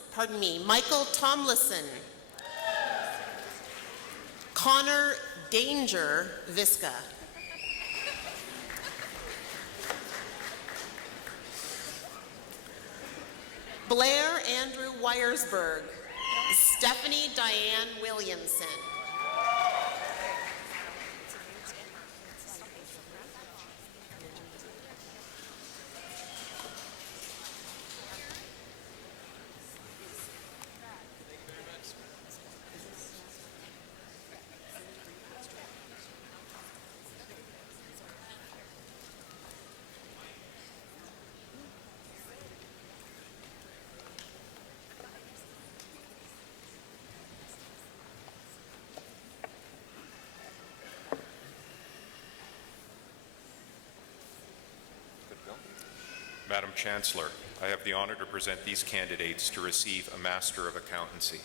Connor Danger Visca, Blair Andrew Weiersberg, Stephanie Diane Williamson, Madam Chancellor, I have the honor to present these candidates to receive a Master of Accountancy.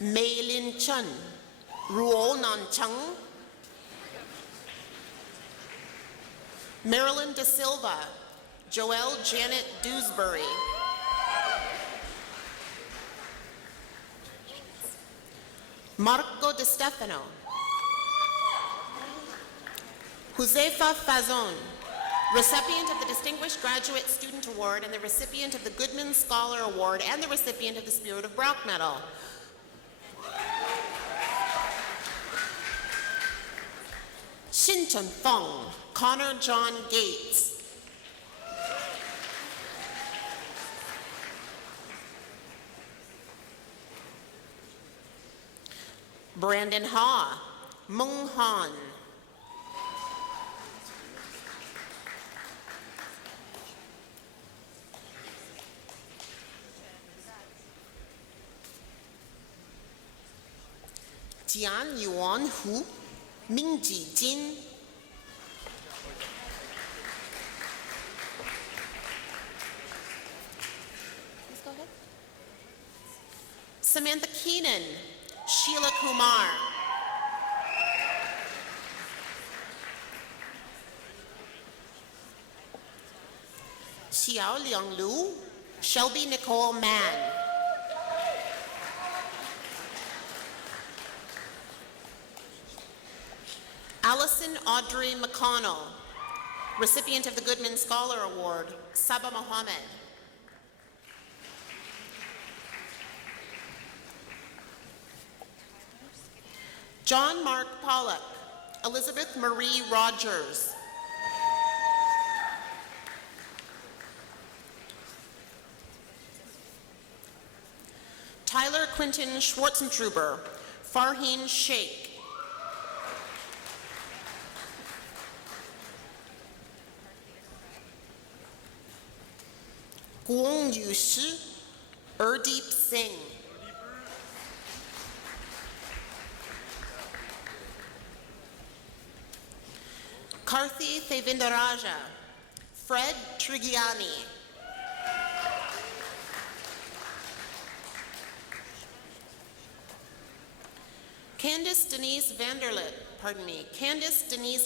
Mei Lin Chun, Ruo Nan Chung, Marilyn De Silva, Joelle Janet Dewsbury, Marco De Stefano, Josefa Fazon, recipient of the Distinguished Graduate Student Award and the recipient of the Goodman Scholar Award and the recipient of the Spirit of Brock Medal. Shin Chun Fong, Connor John Gates, Brandon Ha, Mung Han. Jian Yuan Hu, Mingji Jin. Samantha Keenan, Sheila Kumar. Xiao Liang Lu, Shelby Nicole Mann. Allison Audrey McConnell, recipient of the Goodman Scholar Award, Saba Mohammed. John Mark Pollock, Elizabeth Marie Rogers. Tyler Quinton Schwartzentruber, Farheen Sheikh. Guang Yushi, Urdeep Singh. Karthi Thevindaraja, Fred Trigiani. Candice Denise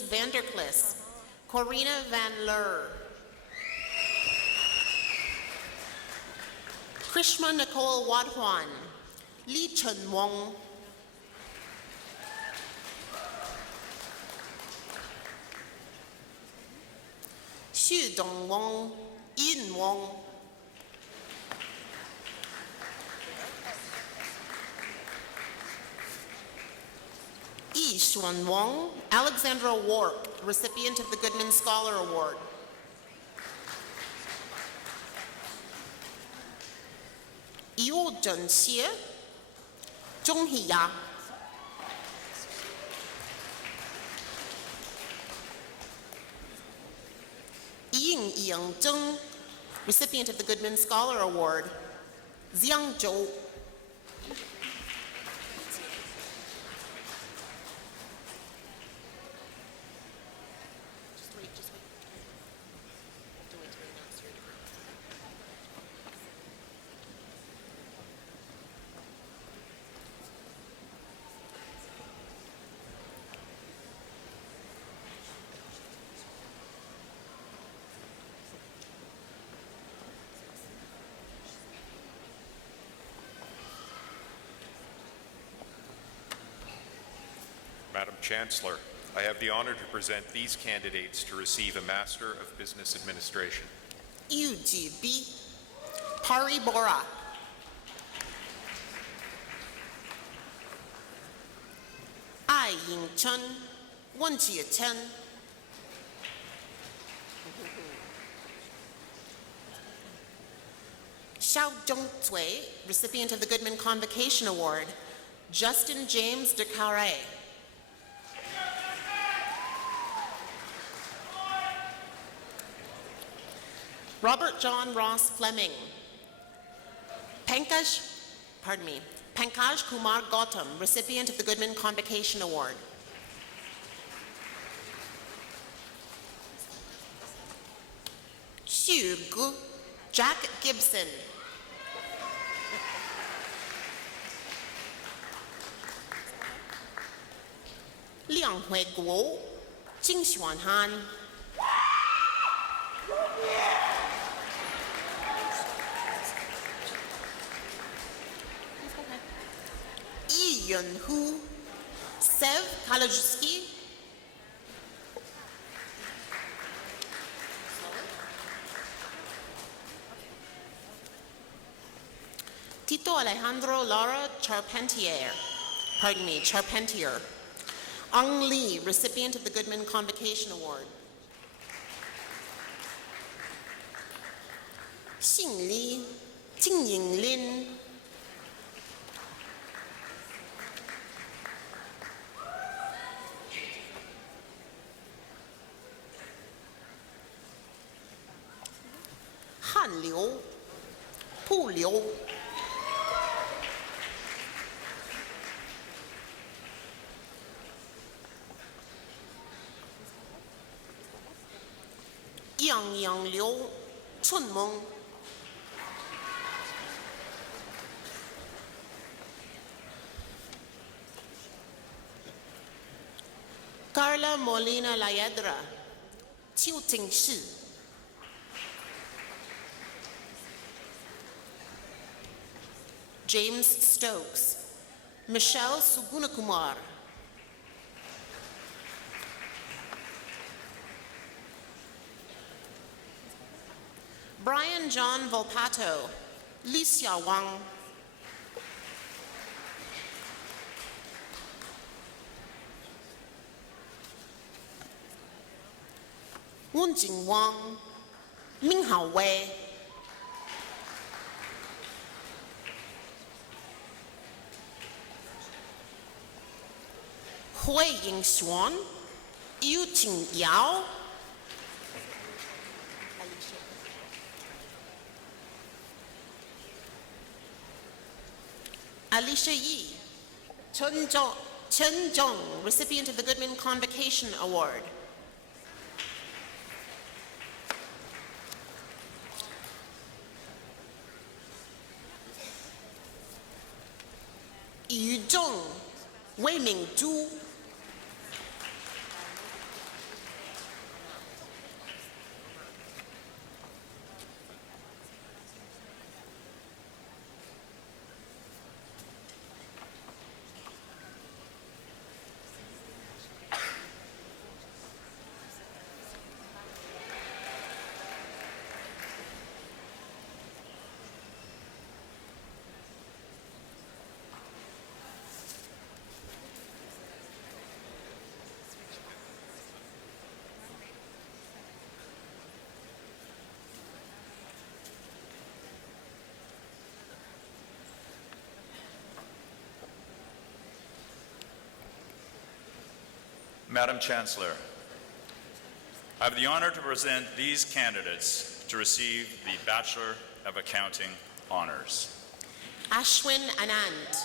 Vanderklis, Corina Van Leur. Krishma Nicole Wadhuan, Lee Chun Wong. Xu Dong Wong, Yin Wong. Yi Xuan Wong, Alexandra Wark, recipient of the Goodman Scholar Award. Yu Zhen Xie, Zhong Hiya. Ying Yang Zheng, recipient of the Goodman Scholar Award, Xiang Zhou. Madam Chancellor, I have the honor to present these candidates to receive a Master of Business Administration. Yu Ji Bi, Pari Bora. Ai Ying Chen, Wen Jie Chen. Xiao Zhong Cui, recipient of the Goodman Convocation Award, Justin James de Carre. Robert John Ross Fleming. Pankaj Kumar Gautam, recipient of the Goodman Convocation Award. Xu Gu, Jack Gibson. Liang Hui Guo, Jing Xuan Han. Yi Yun Hu, Sev Kalajewski. Tito Alejandro Lara Charpentier. Ang Lee, recipient of the Goodman Convocation Award. Xing Li, Jingying Lin. 换流、不流。样样流，春梦。Carla Molina Laedra, 邱景世。James Stokes, Michelle Sugunakumar. Brian John Volpato, Li Xiaowang. Wen Jingwang, Ming Hao Wei. Hui Yingxuan, Yu Qingyao. Alicia Yi, Chen Zhong, recipient of the Goodman Convocation Award. Yu Zhong, Wei Mingzhu. Madam Chancellor, I have the honor to present these candidates to receive the Bachelor of Accounting honors. Ashwin Anand,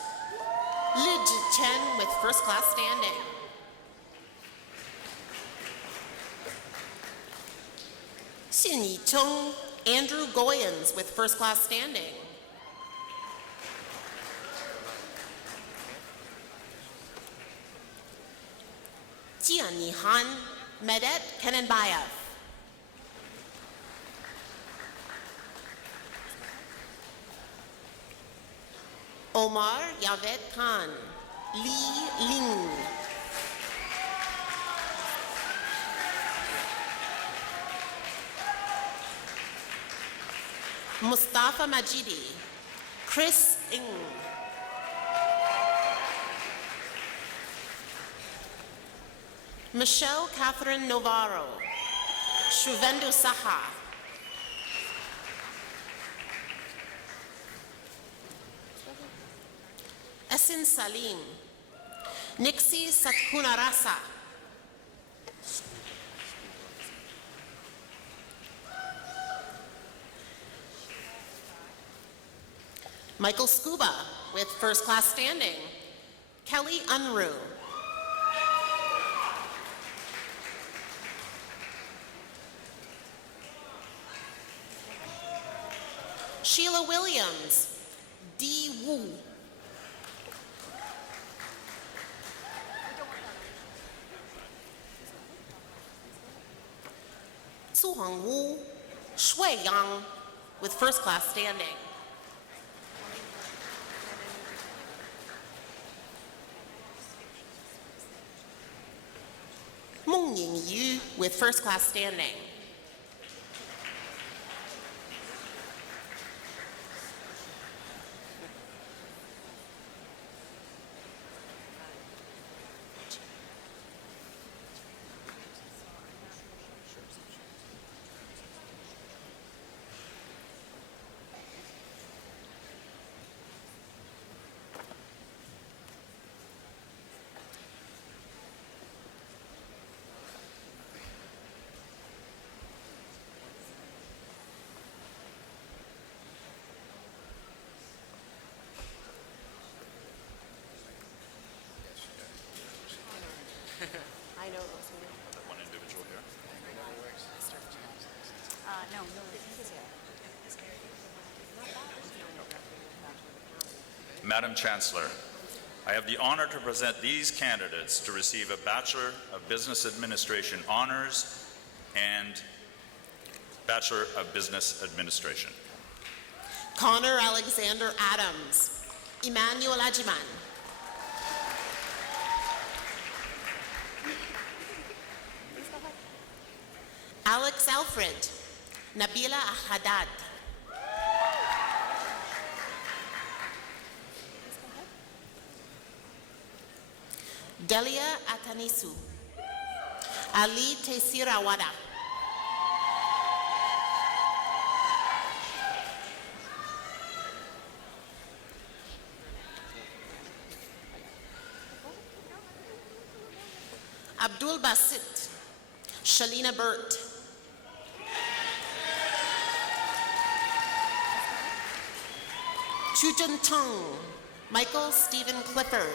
Li Chen with first class standing. Xin Yicheng, Andrew Goyens with first class standing. Jian Nihan, Medet Kenenbayev. Omar Yaved Khan, Li Ling. Mustafa Majidi, Chris Ng. Michelle Catherine Novaro, Shuvendu Saha. Esin Salim, Nixie Satkunarasa. Michael Scuba with first class standing. Kelly Unruh. Sheila Williams, Di Wu. Su Hong Wu, Shui Yang with first class standing. Meng Ying Yu with first class standing. Madam Chancellor, I have the honor to present these candidates to receive a Bachelor of Business Administration honors and Bachelor of Business Administration. Connor Alexander Adams, Emmanuel Ajiman, Alex Alfred, Nabila Haddad, Delia Atanisu, Ali Tesira Wada, Abdul Basit, Shalina Burt, Chujun Tung, Michael Stephen Clifford,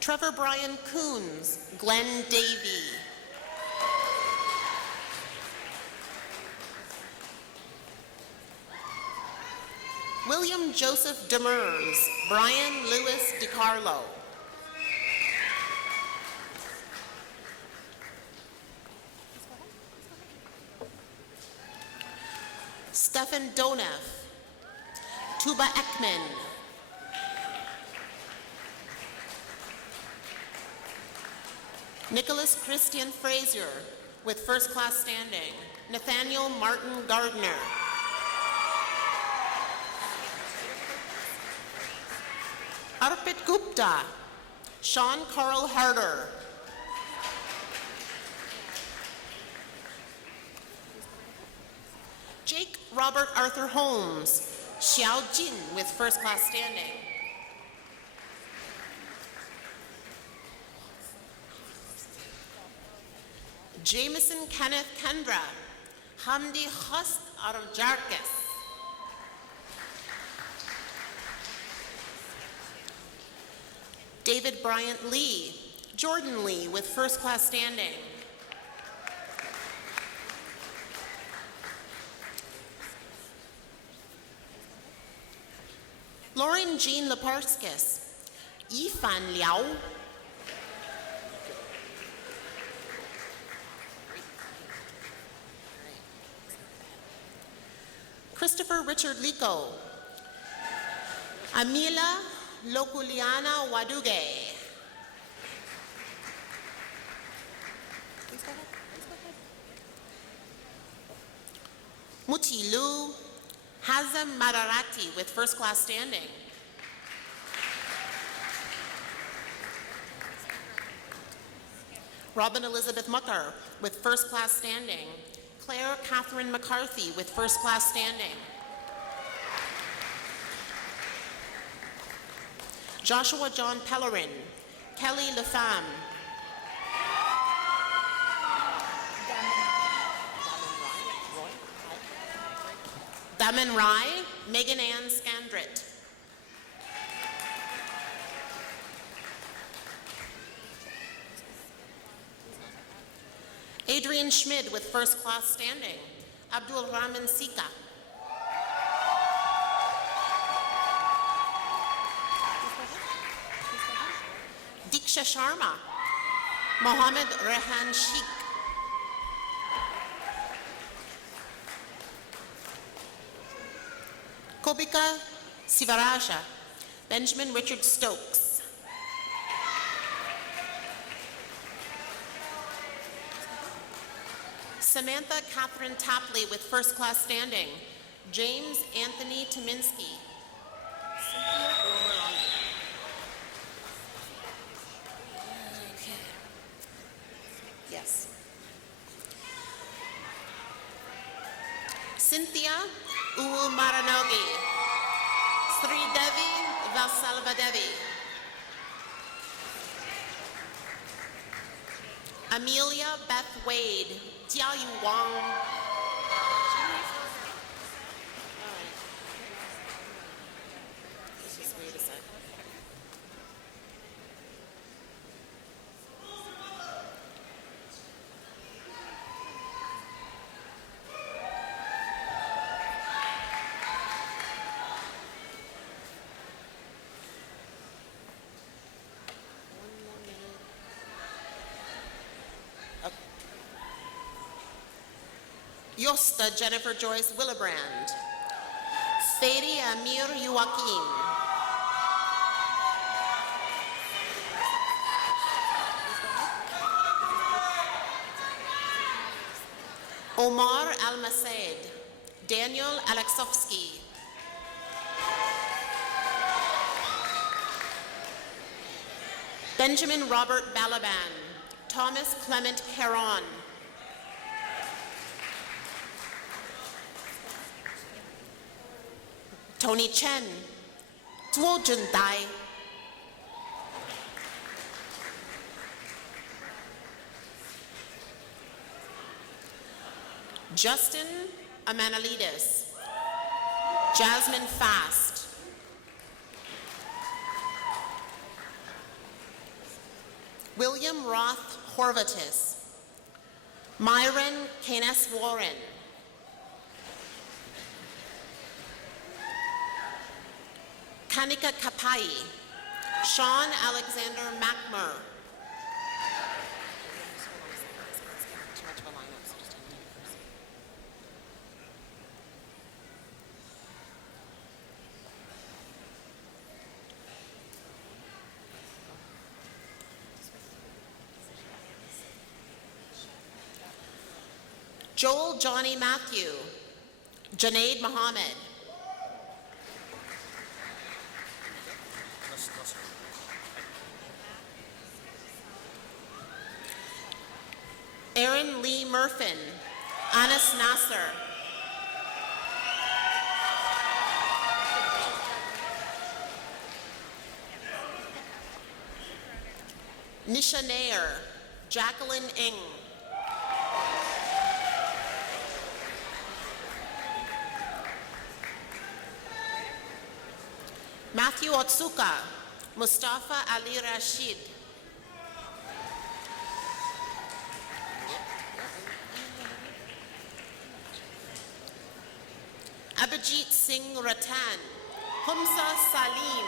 Trevor Brian Coons, Glenn Davey, William Joseph Demers, Brian Lewis DiCarlo, Stefan Donev, Tuba Ekman, Nicholas Christian Frazier with first class standing, Nathaniel Martin Gardner, Arpit Gupta, Sean Carl Harder, Jake Robert Arthur Holmes, Xiao Jin with first class standing, Jameson Kenneth Kendra, Hamdi Khast Arjarkes, David Bryant Lee, Jordan Lee with first class standing, Lauren Jean Leparskis, Yifan Liao, Christopher Richard Lico, Amila Lokuliana Waduge, Mutilu Hazem Mararati with first class standing, Robin Elizabeth Mucker with first class standing, Claire Catherine McCarthy with first class standing, Joshua John Pellerin, Kelly LaFamme, Daman Rai, Megan Ann Scandrett, Adrian Schmid with first class standing, Abdul Rahman Sika, Diksha Sharma, Mohammed Rehan Sheikh, Kobika Sivaraja, Benjamin Richard Stokes, Samantha Catherine Tapley with first class standing, James Anthony Tominski, yes, Cynthia Maranogi, Sri Devi Valsalvadevi, Amelia Beth Wade, Jiayu Wang, Yosta Jennifer Joyce Willebrand. Sadie Amir Joaquin. Omar Al-Mased. Daniel Alexovsky. Benjamin Robert Balaban. Thomas Clement Heron. Tony Chen. Zhuo Jundai. Justin Amanalidis. Jasmine Fast. William Roth Horvatis. Myron Keynes Warren. Kanika Kapai. Sean Alexander Mackmer. Joel Johnny Matthew. Junaid Mohammed. Aaron Lee Murfin. Anas Nasser. Nisha Nair. Jacqueline Ng. Matthew Otsuka. Mustafa Ali Rashid. Abhijit Singh Ratan. Humsa Salim.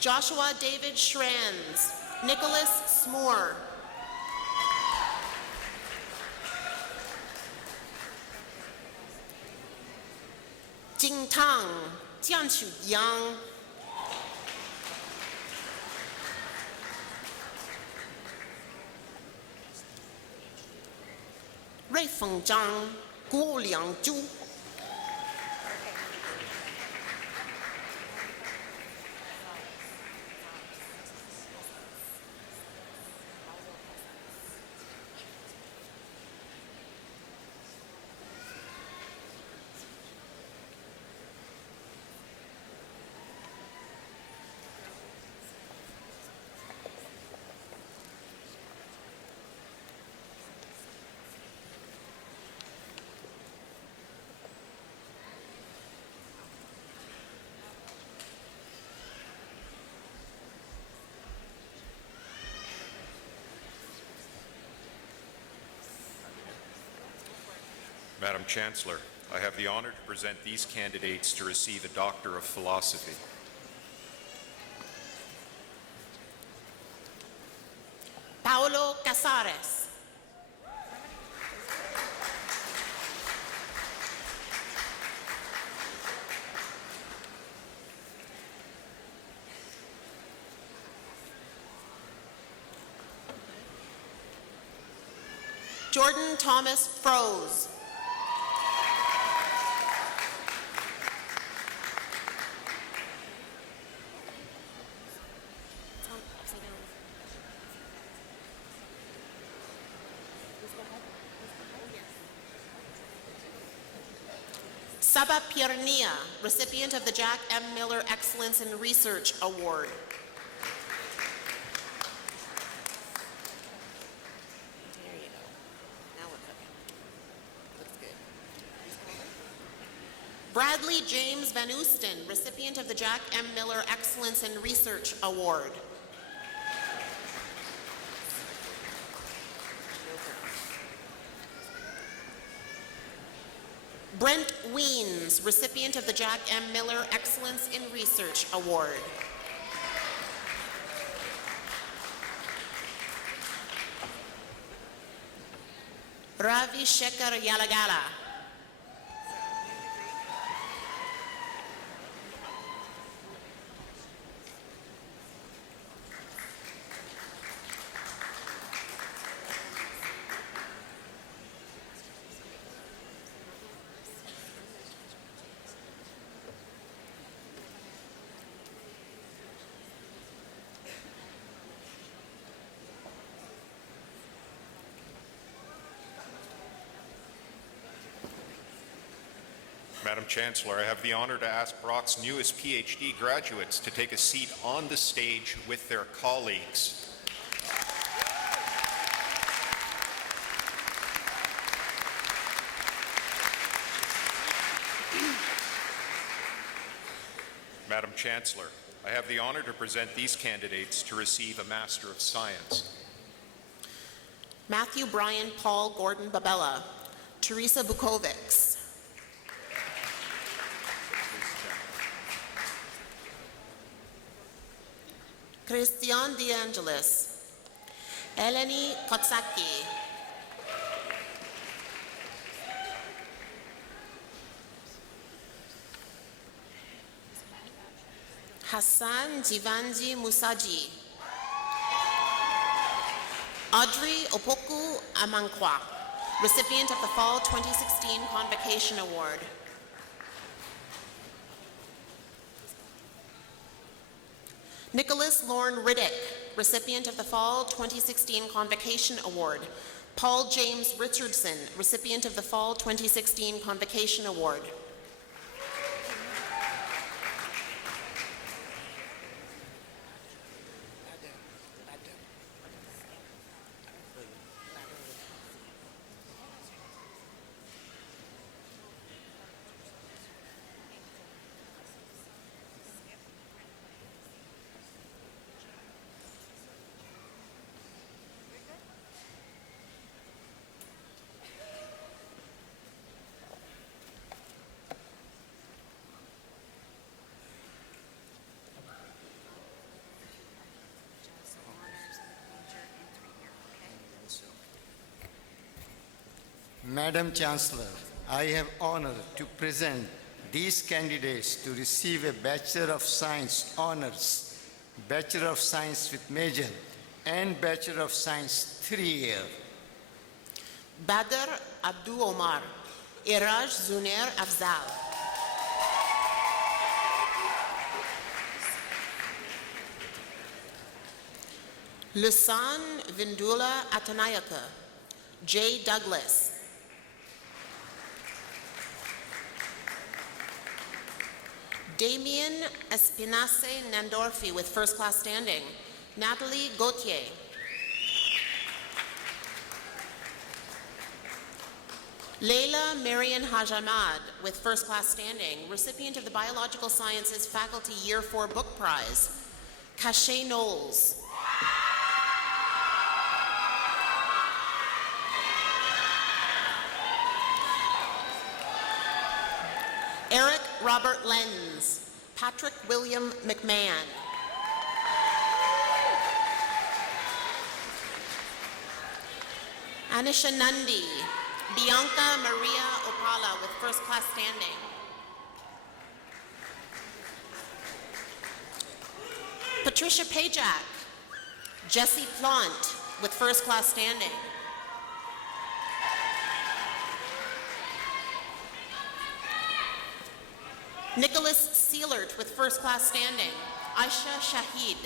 Joshua David Schranz. Nicholas Smoore. Jing Tang. Jianchu Yang. Ray Feng Zhang. Guo Liangzhu. Madam Chancellor, I have the honor to present these candidates to receive a Doctor of Philosophy. Paulo Casares. Jordan Thomas Froese. Saba Piernia, recipient of the Jack M. Miller Excellence in Research Award. There you go. Now we're cooking. Looks good. Bradley James Van Oosten, recipient of the Jack M. Miller Excellence in Research Award. Brent Weens, recipient of the Jack M. Miller Excellence in Research Award. Ravi Shekhar Yalagala. Madam Chancellor, I have the honor to ask Brock's newest PhD graduates to take a seat on the stage with their colleagues. Madam Chancellor, I have the honor to present these candidates to receive a Master of Science. Matthew Brian Paul Gordon Babella. Teresa Bukovics. Christian DeAngelis. Eleni Kotsaki. Hassan Jivanji Musaji. Audrey Opoku Amankwa, recipient of the Fall 2016 Convocation Award. Nicholas Lorne Riddick, recipient of the Fall 2016 Convocation Award. Paul James Richardson, recipient of the Fall 2016 Convocation Award. Madam Chancellor, I have honor to present these candidates to receive a Bachelor of Science honors, Bachelor of Science with major, and Bachelor of Science 3-year. Badr Abdu Omar. Iraj Zunair Afzal. Lusan Vindula Atanayaka. Jay Douglas. Damien Espinace Nandorfi with first class standing. Natalie Gauthier. Leila Marian Hajamad with first class standing, recipient of the Biological Sciences Faculty Year 4 Book Prize. Cache Knowles. Eric Robert Lenz. Patrick William McMahon. Anisha Nandi. Bianca Maria Opala with first class standing. Patricia Pajak. Jesse Plant with first class standing. Nicholas Seelert with first class standing. Aisha Shahid.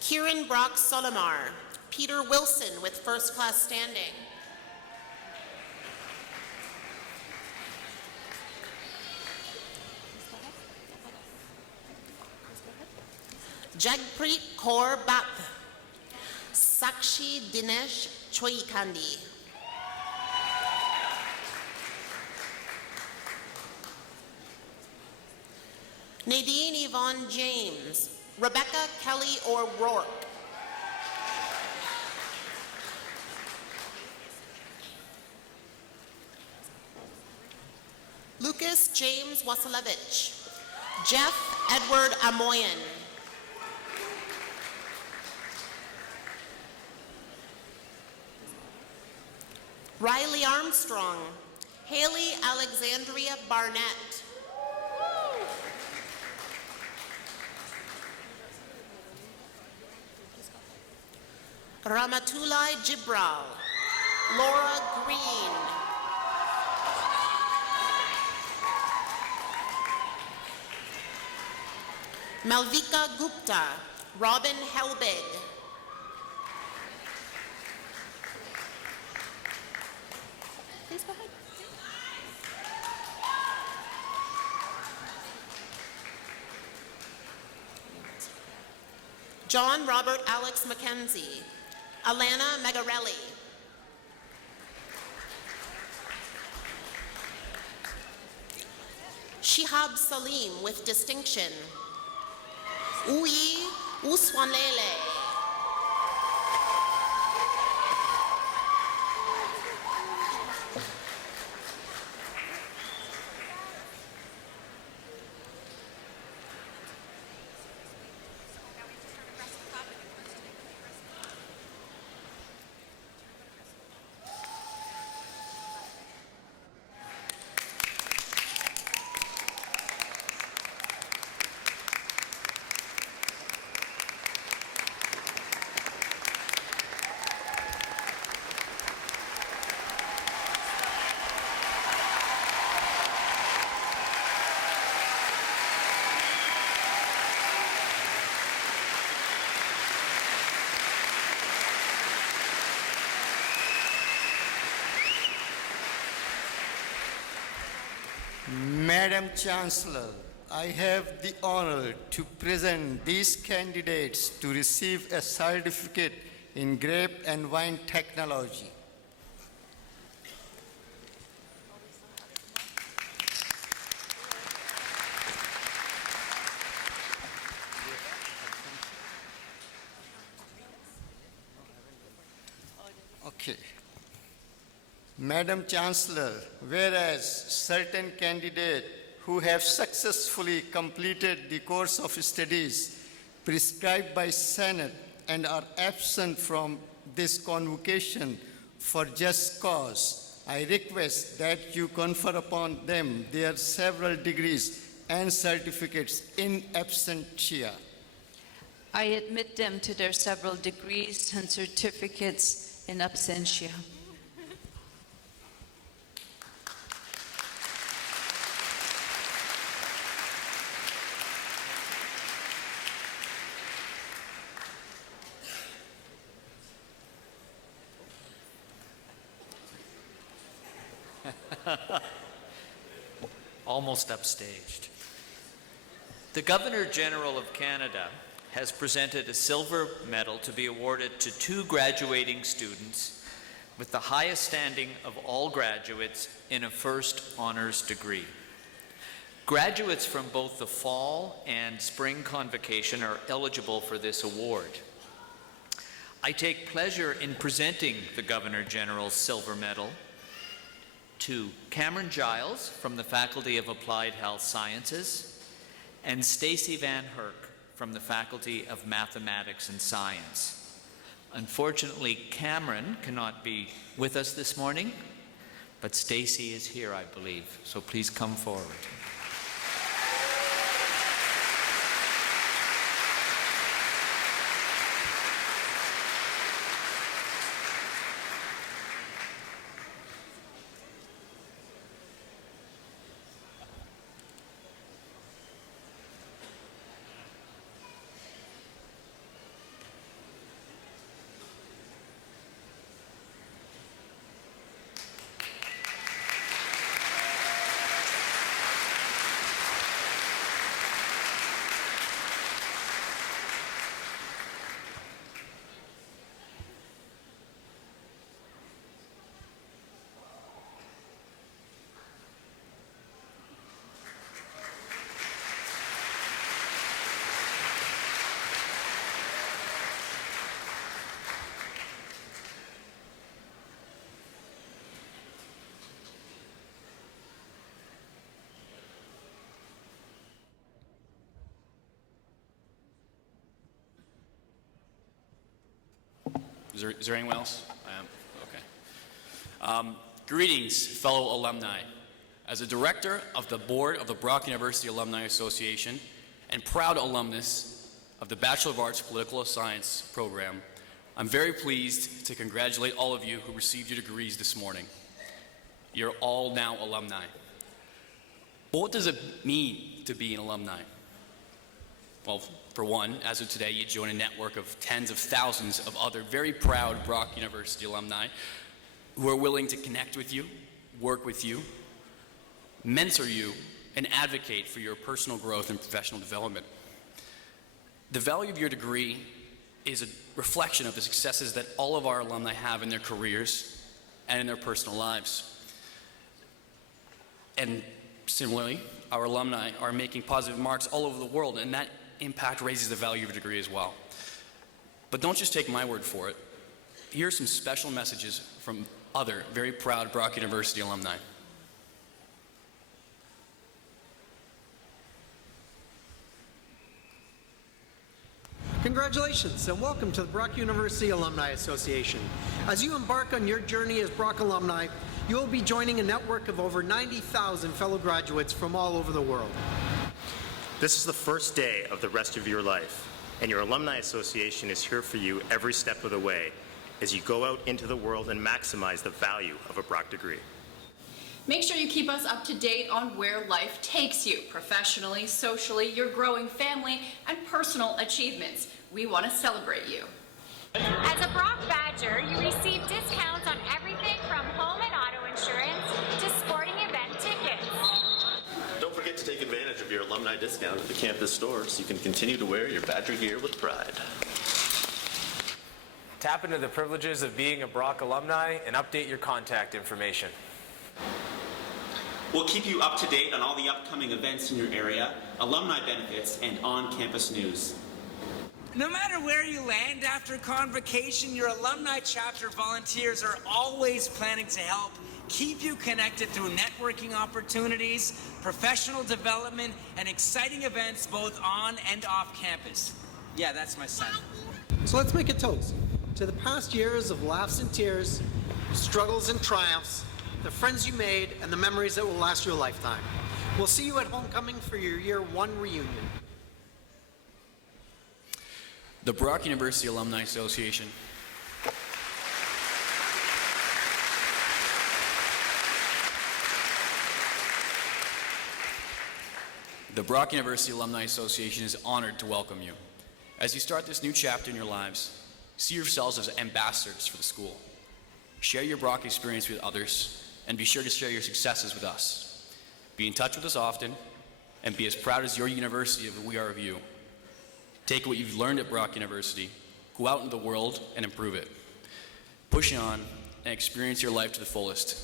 Kieran Brock Solomar. Peter Wilson with first class standing. Jagpreet Kaur Bap. Sakshi Dinesh Choikandi. Nadine Yvonne James. Rebecca Kelly O'Rourke. Lucas James Wasilevich. Jeff Edward Amoyan. Riley Armstrong, Haley Alexandria Barnett, Ramatulai Jibral, Laura Green, Malvika Gupta, Robin Helbig, please go ahead. John Robert Alex McKenzie, Alana Megarelli, Shihab Salim with distinction, Uyi Uswanlele, Madam Chancellor, I have the honor to present these candidates to receive a certificate in grape and wine technology. Okay. Madam Chancellor, whereas certain candidates who have successfully completed the course of studies prescribed by Senate and are absent from this convocation for just cause, I request that you confer upon them their several degrees and certificates in absentia. I admit them to their several degrees and certificates in absentia. Almost upstaged. The Governor General of Canada has presented a silver medal to be awarded to 2 graduating students with the highest standing of all graduates in a first honors degree. Graduates from both the fall and spring convocation are eligible for this award. I take pleasure in presenting the Governor General's silver medal to Cameron Giles from the Faculty of Applied Health Sciences and Stacy Van Herk from the Faculty of Mathematics and Science. Unfortunately, Cameron cannot be with us this morning, but Stacy is here, I believe, so please come forward. Is there anyone else? Okay. Greetings, fellow alumni. As a director of the board of the Brock University Alumni Association and proud alumnus of the Bachelor of Arts Political Science program, I'm very pleased to congratulate all of you who received your degrees this morning. You're all now alumni. But what does it mean to be an alumni? Well, for one, as of today, you join a network of tens of thousands of other very proud Brock University alumni who are willing to connect with you, work with you, mentor you, and advocate for your personal growth and professional development. The value of your degree is a reflection of the successes that all of our alumni have in their careers and in their personal lives. And similarly, our alumni are making positive marks all over the world, and that impact raises the value of a degree as well. But don't just take my word for it. Here are some special messages from other very proud Brock University alumni. Congratulations and welcome to the Brock University Alumni Association. As you embark on your journey as Brock alumni, you will be joining a network of over 90,000 fellow graduates from all over the world. This is the first day of the rest of your life, and your Alumni Association is here for you every step of the way as you go out into the world and maximize the value of a Brock degree. Make sure you keep us up to date on where life takes you, professionally, socially, your growing family, and personal achievements. We want to celebrate you. As a Brock Badger, you receive discounts on everything from home and auto insurance to sporting event tickets. Don't forget to take advantage of your alumni discount at the campus store so you can continue to wear your Badger gear with pride. Tap into the privileges of being a Brock alumni and update your contact information. We'll keep you up to date on all the upcoming events in your area, alumni benefits, and on-campus news. No matter where you land after Convocation, your alumni chapter volunteers are always planning to help keep you connected through networking opportunities, professional development, and exciting events both on and off campus. Yeah, that's my son. So let's make a toast to the past years of laughs and tears, struggles and triumphs, the friends you made, and the memories that will last you a lifetime. We'll see you at homecoming for your Year 1 reunion. The Brock University Alumni Association. The Brock University Alumni Association is honored to welcome you. As you start this new chapter in your lives, see yourselves as ambassadors for the school. Share your Brock experience with others, and be sure to share your successes with us. Be in touch with us often, and be as proud as your university of we are of you. Take what you've learned at Brock University, go out into the world and improve it. Push on and experience your life to the fullest.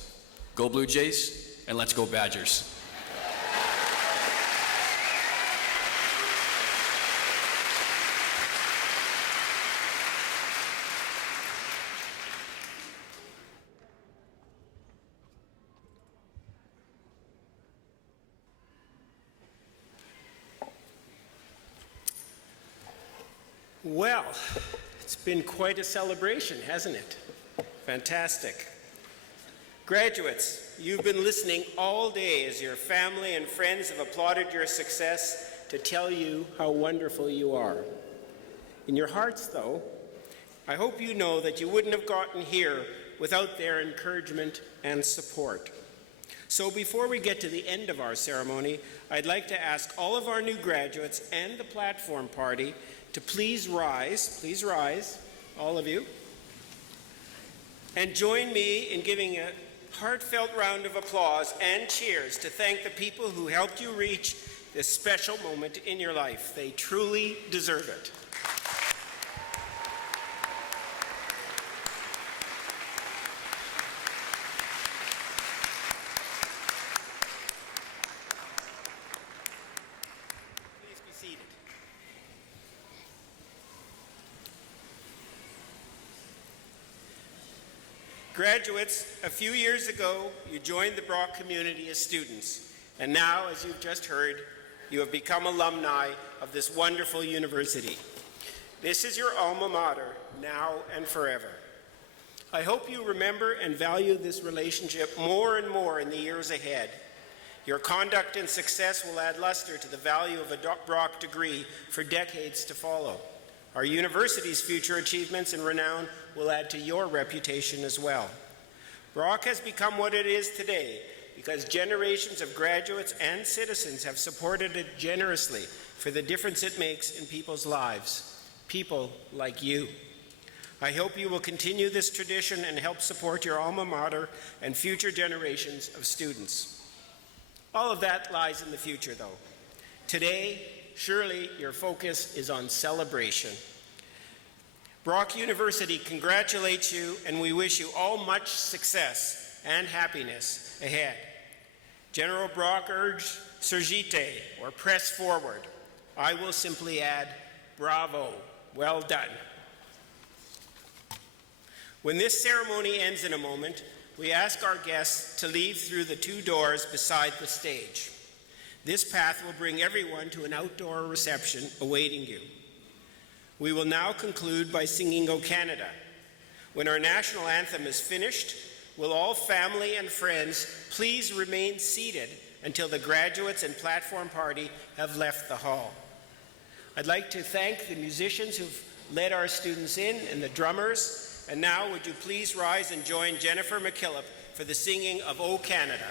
Go Blue Jays, and let's go Badgers. Well, it's been quite a celebration, hasn't it? Fantastic. Graduates, you've been listening all day as your family and friends have applauded your success to tell you how wonderful you are. In your hearts, though, I hope you know that you wouldn't have gotten here without their encouragement and support. So before we get to the end of our ceremony, I'd like to ask all of our new graduates and the platform party to please rise, all of you, and join me in giving a heartfelt round of applause and cheers to thank the people who helped you reach this special moment in your life. They truly deserve it. Please be seated. Graduates, a few years ago, you joined the Brock community as students, and now, as you've just heard, you have become alumni of this wonderful university. This is your alma mater, now and forever. I hope you remember and value this relationship more and more in the years ahead. Your conduct and success will add luster to the value of a Brock degree for decades to follow. Our university's future achievements and renown will add to your reputation as well. Brock has become what it is today because generations of graduates and citizens have supported it generously for the difference it makes in people's lives. People like you. I hope you will continue this tradition and help support your alma mater and future generations of students. All of that lies in the future, though. Today, surely your focus is on celebration. Brock University congratulates you, and we wish you all much success and happiness ahead. General Brock urged surgite, or press forward. I will simply add, bravo, well done. When this ceremony ends in a moment, we ask our guests to leave through the two doors beside the stage. This path will bring everyone to an outdoor reception awaiting you. We will now conclude by singing O Canada. When our national anthem is finished, will all family and friends please remain seated until the graduates and platform party have left the hall. I'd like to thank the musicians who've led our students in and the drummers. And now, would you please rise and join Jennifer McKillop for the singing of O Canada.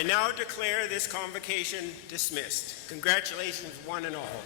I now declare this convocation dismissed. Congratulations, one and all.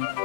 Thank you.